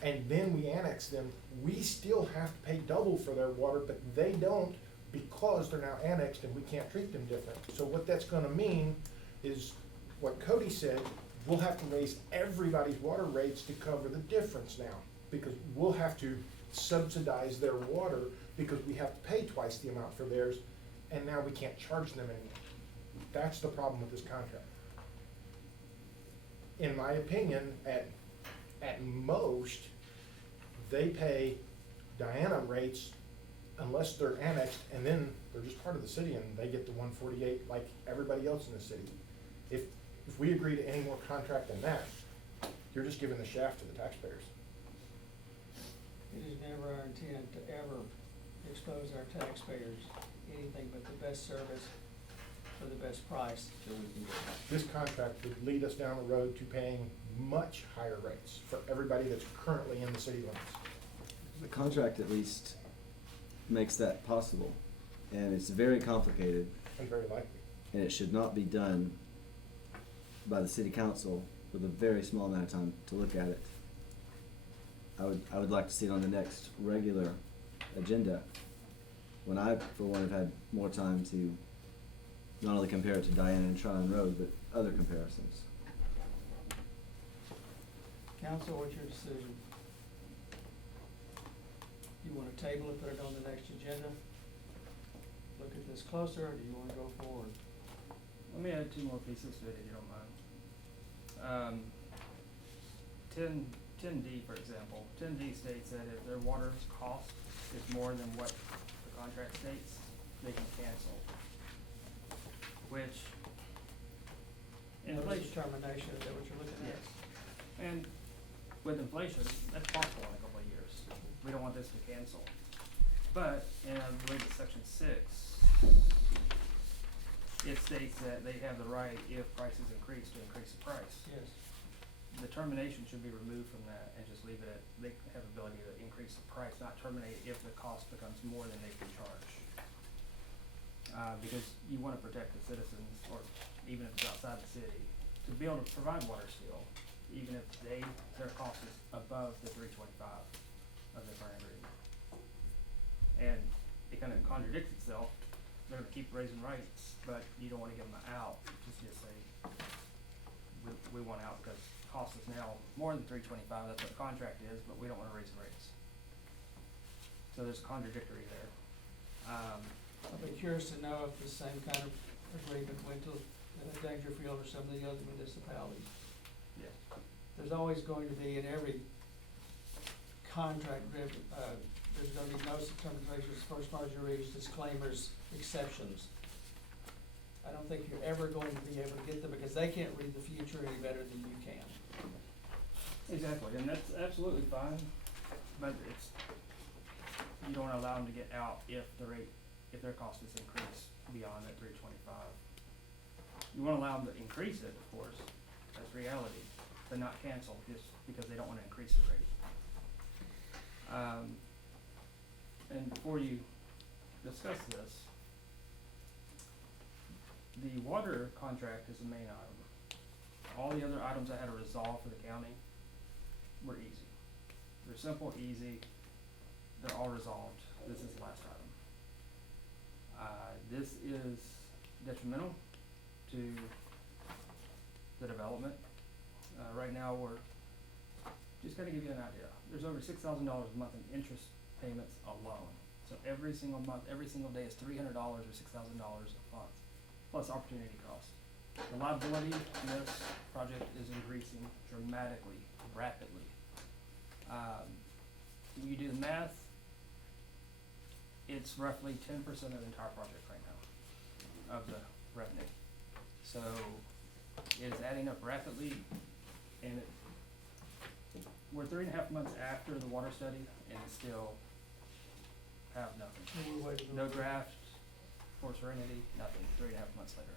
and then we annex them, we still have to pay double for their water, but they don't, because they're now annexed and we can't treat them different. So what that's gonna mean is, what Cody said, we'll have to raise everybody's water rates to cover the difference now, because we'll have to subsidize their water, because we have to pay twice the amount for theirs, and now we can't charge them anymore. That's the problem with this contract. In my opinion, at most, they pay Diana rates unless they're annexed, and then they're just part of the city and they get the 148 like everybody else in the city. If we agree to any more contract than that, you're just giving the shaft to the taxpayers. It is never our intent to ever expose our taxpayers anything but the best service for the best price that we can get. This contract would lead us down the road to paying much higher rates for everybody that's currently in the city limits. The contract at least makes that possible, and it's very complicated, And very likely. and it should not be done by the city council with a very small amount of time to look at it. I would like to see it on the next regular agenda, when I, for one, have had more time to not only compare it to Diana and Tryon Rd, but other comparisons. Council, what's your decision? You wanna table it, put it on the next agenda? Look at this closer, or do you wanna go forward? Let me add two more pieces to it, if you don't mind. 10D, for example, 10D states that if their water cost is more than what the contract states, they can cancel. Which, Notice inflation, determination, is that what you're looking at? yes. And with inflation, that's possible in a couple of years. We don't want this to cancel. But, in I believe it's section 6, it states that they have the right, if prices increase, to increase the price. Yes. The termination should be removed from that and just leave it at, they have the ability to increase the price, not terminate if the cost becomes more than they can charge. Because you wanna protect the citizens, or even if it's outside the city, to be able to provide water still, even if their cost is above the $3.25 of the current agreement. And it kinda contradicts itself, they're gonna keep raising rates, but you don't wanna give them an out, just say, we want out because cost is now more than $3.25, that's what the contract is, but we don't wanna raise the rates. So there's a contradictory there. I'd be curious to know if the same kind of agreement went to Daingerfield or some of the other municipalities. Yeah. There's always going to be in every contract, there's gonna be notice of terminations, force majeure, disclaimers, exceptions. I don't think you're ever going to be able to get them because they can't read the future any better than you can. Exactly, and that's absolutely fine, but you don't allow them to get out if their cost is increased beyond that $325. You wanna allow them to increase it, of course, that's reality, but not cancel just because they don't wanna increase the rate. And before you discuss this, the water contract is the main item. All the other items I had to resolve for the county were easy. They're simple, easy, they're all resolved. This is the last item. This is detrimental to the development. Right now, just gotta give you an idea. There's over $6,000 a month in interest payments alone. So every single month, every single day is $300 or $6,000 a month, plus opportunity cost. The liability in this project is increasing dramatically, rapidly. You do the math, it's roughly 10% of the entire project right now, of the revenue. So it is adding up rapidly, and we're 3.5 months after the water study, and still have nothing. And we're waiting on- No draft for Serenity, nothing, 3.5 months later.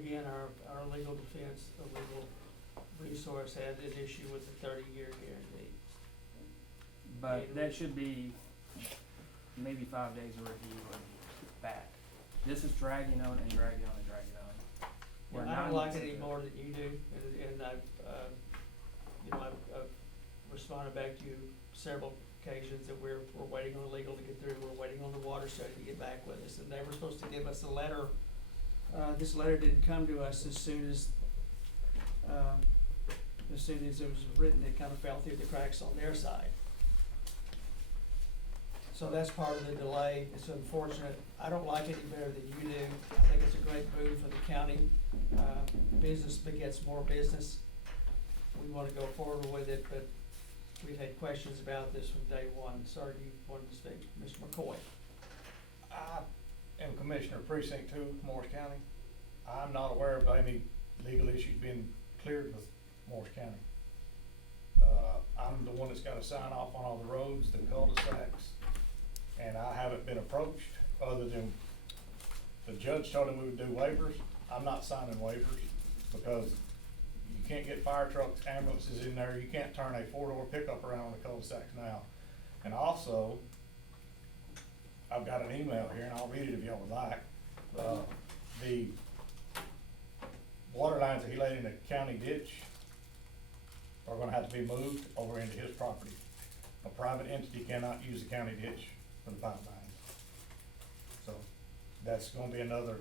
Again, our legal defense, the legal resource had an issue with the 30-year guarantee. But that should be maybe 5 days of review and back. This is dragging on and dragging on and dragging on. We're And I don't 9 like months it any into more than you do, and I've, I've responded back to you several occasions that we're waiting on legal to get through, we're waiting on the water study to get back with us, and they were supposed to give us a letter. This letter didn't come to us as soon as it was written, it kind of fell through the cracks on their side. So that's part of the delay. It's unfortunate. I don't like it any better than you do. I think it's a great move for the county. Business begets more business. We wanna go forward with it, but we've had questions about this from day one. Sorry, you wanted to speak, Mr. McCoy. I am Commissioner of Precinct 2, Morris County. I'm not aware of any legal issues being cleared with Morris County. I'm the one that's gotta sign off on all the roads, the cul-de-sacs, and I haven't been approached, other than the judge told him we would do waivers. I'm not signing waivers, because you can't get fire trucks, ambulances in there, you can't turn a 4-door pickup around on the cul-de-sacs now. And also, I've got an email here, and I'll read it if y'all would like. The water lines that he laid in the county ditch are gonna have to be moved over into his property. A private entity cannot use the county ditch for the pipelines. So that's gonna be another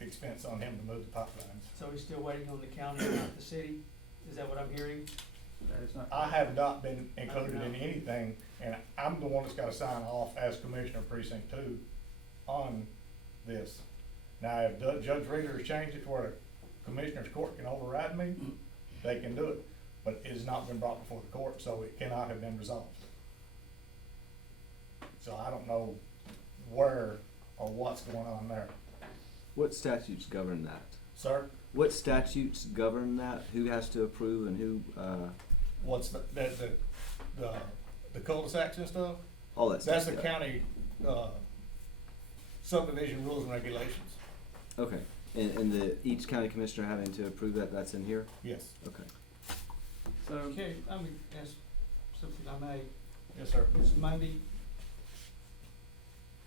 expense on him to move the pipelines. So he's still waiting on the county, not the city? Is that what I'm hearing? That is not. I have not been included in anything, and I'm the one that's gotta sign off as Commissioner of Precinct 2 on this. Now, if Judge Reader has changed it to where the Commissioner's Court can override me, they can do it, but it has not been brought before the court, so it cannot have been resolved. So I don't know where or what's going on there. What statutes govern that? Sir, What statutes govern that? Who has to approve and who, what's the cul-de-sacs and stuff? all that stuff? That's the yeah. county, subdivision rules and regulations. Okay, and each county commissioner having to approve that, that's in here? Yes. Okay. So, Okay, let me ask something I may. Yes, sir. It's Monday.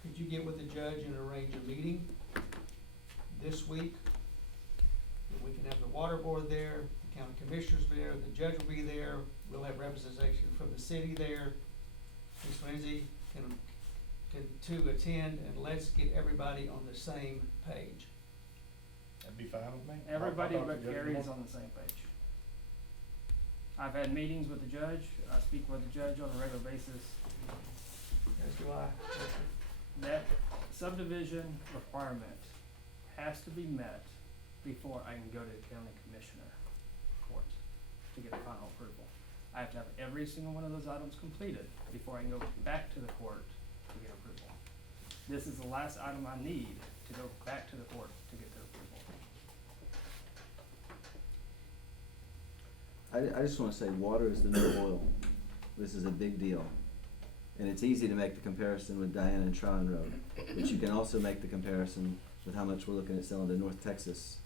Could you get with the judge and arrange a meeting this week? And we can have the water board there, the county commissioners there, the judge will be there, we'll have representation from the city there. Ms. Lindsay can to attend, and let's get everybody on the same page. That'd be fine with me. everybody I'll talk to but Judge Gary is tomorrow. on the same page. I've had meetings with the judge, I speak with the judge on a regular basis. As do I. That subdivision requirement has to be met before I can go to the county commissioner court to get a final approval. I have to have every single one of those items completed before I can go back to the court to get approval. This is the last item I need to go back to the court to get their approval. I just wanna say, water is the new oil. This is a big deal. And it's easy to make the comparison with Diana and Tryon Rd, but you can also make the comparison with how much we're looking at selling to North Texas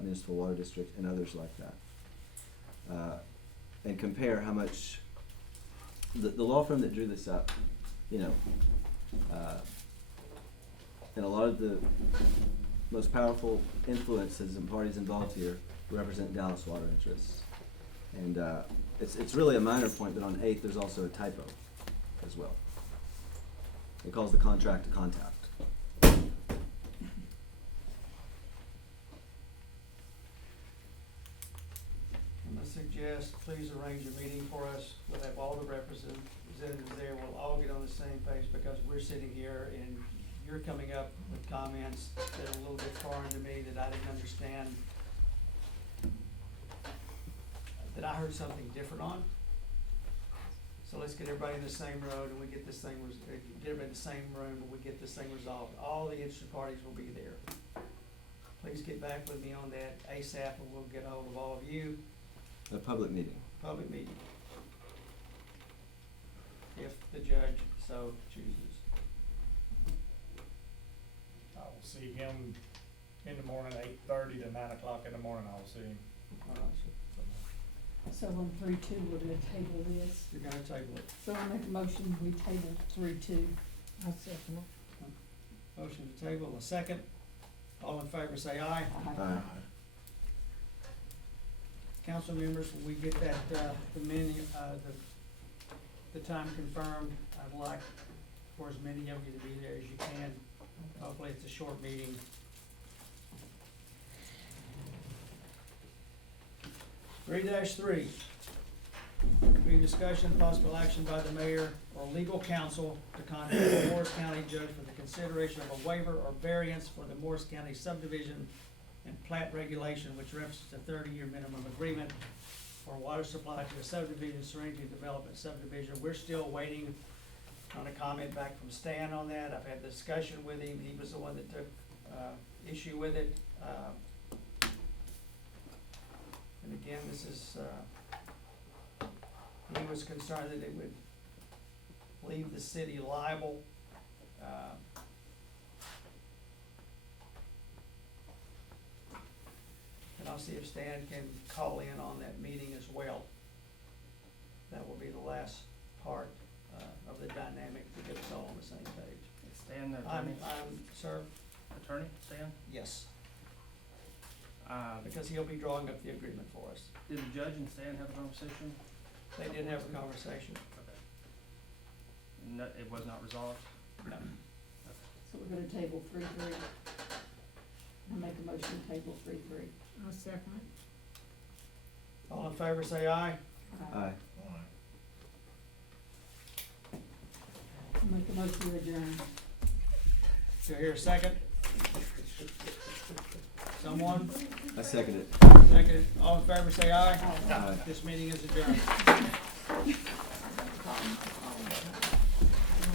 Municipal Water District and others like that. And compare how much, the law firm that drew this up, you know, and a lot of the most powerful influences and parties involved here represent Dallas water interests. And it's really a minor point, but on 8th, there's also a typo as well. It calls the contract a contact. I'm gonna suggest, please arrange a meeting for us. We'll have all the representatives there. We'll all get on the same page because we're sitting here and you're coming up with comments that are a little bit foreign to me that I didn't understand, that I heard something different on. So let's get everybody in the same road and we get this thing, get everybody in the same room and we get this thing resolved. All the interested parties will be there. Please get back with me on that ASAP and we'll get hold of all of you. A public meeting. Public meeting. If the judge so chooses. I will see him in the morning, 8:30 to 9:00 in the morning, I will see him. All right, So on 3-2, we're gonna table this. you're gonna table it. So I make a motion, we table 3-2. I second it. Motion to table, a second. All in favor say aye. Aye. Council members, when we get that, the menu, the time confirmed, I'd like for as many of you to be there as you can. Hopefully it's a short meeting. 3-3, be discussion, possible action by the mayor or legal counsel to contact the Morris County judge for the consideration of a waiver or variance for the Morris County subdivision and plat regulation, which references a 30-year minimum agreement for water supply to a subdivision, Serenity Development subdivision. We're still waiting on a comment back from Stan on that. I've had a discussion with him. He was the one that took, issue with it. And again, this is, he was concerned that it would leave the city liable. And I'll see if Stan can call in on that meeting as well. That will be the last part, of the dynamic to get us all on the same page. Is Stan the attorney? Sir, Attorney, Stan? yes, because he'll be drawing up the agreement for us. Did the judge and Stan have a conversation? They did have a conversation. Okay. No, it was not resolved? No. So we're gonna table 3-3. I make a motion to table 3-3. I second it. All in favor say aye. Aye. I make a motion to adjourn. Do I hear a second? Someone? I second it. Second. All in favor say aye. Aye. This meeting is adjourned.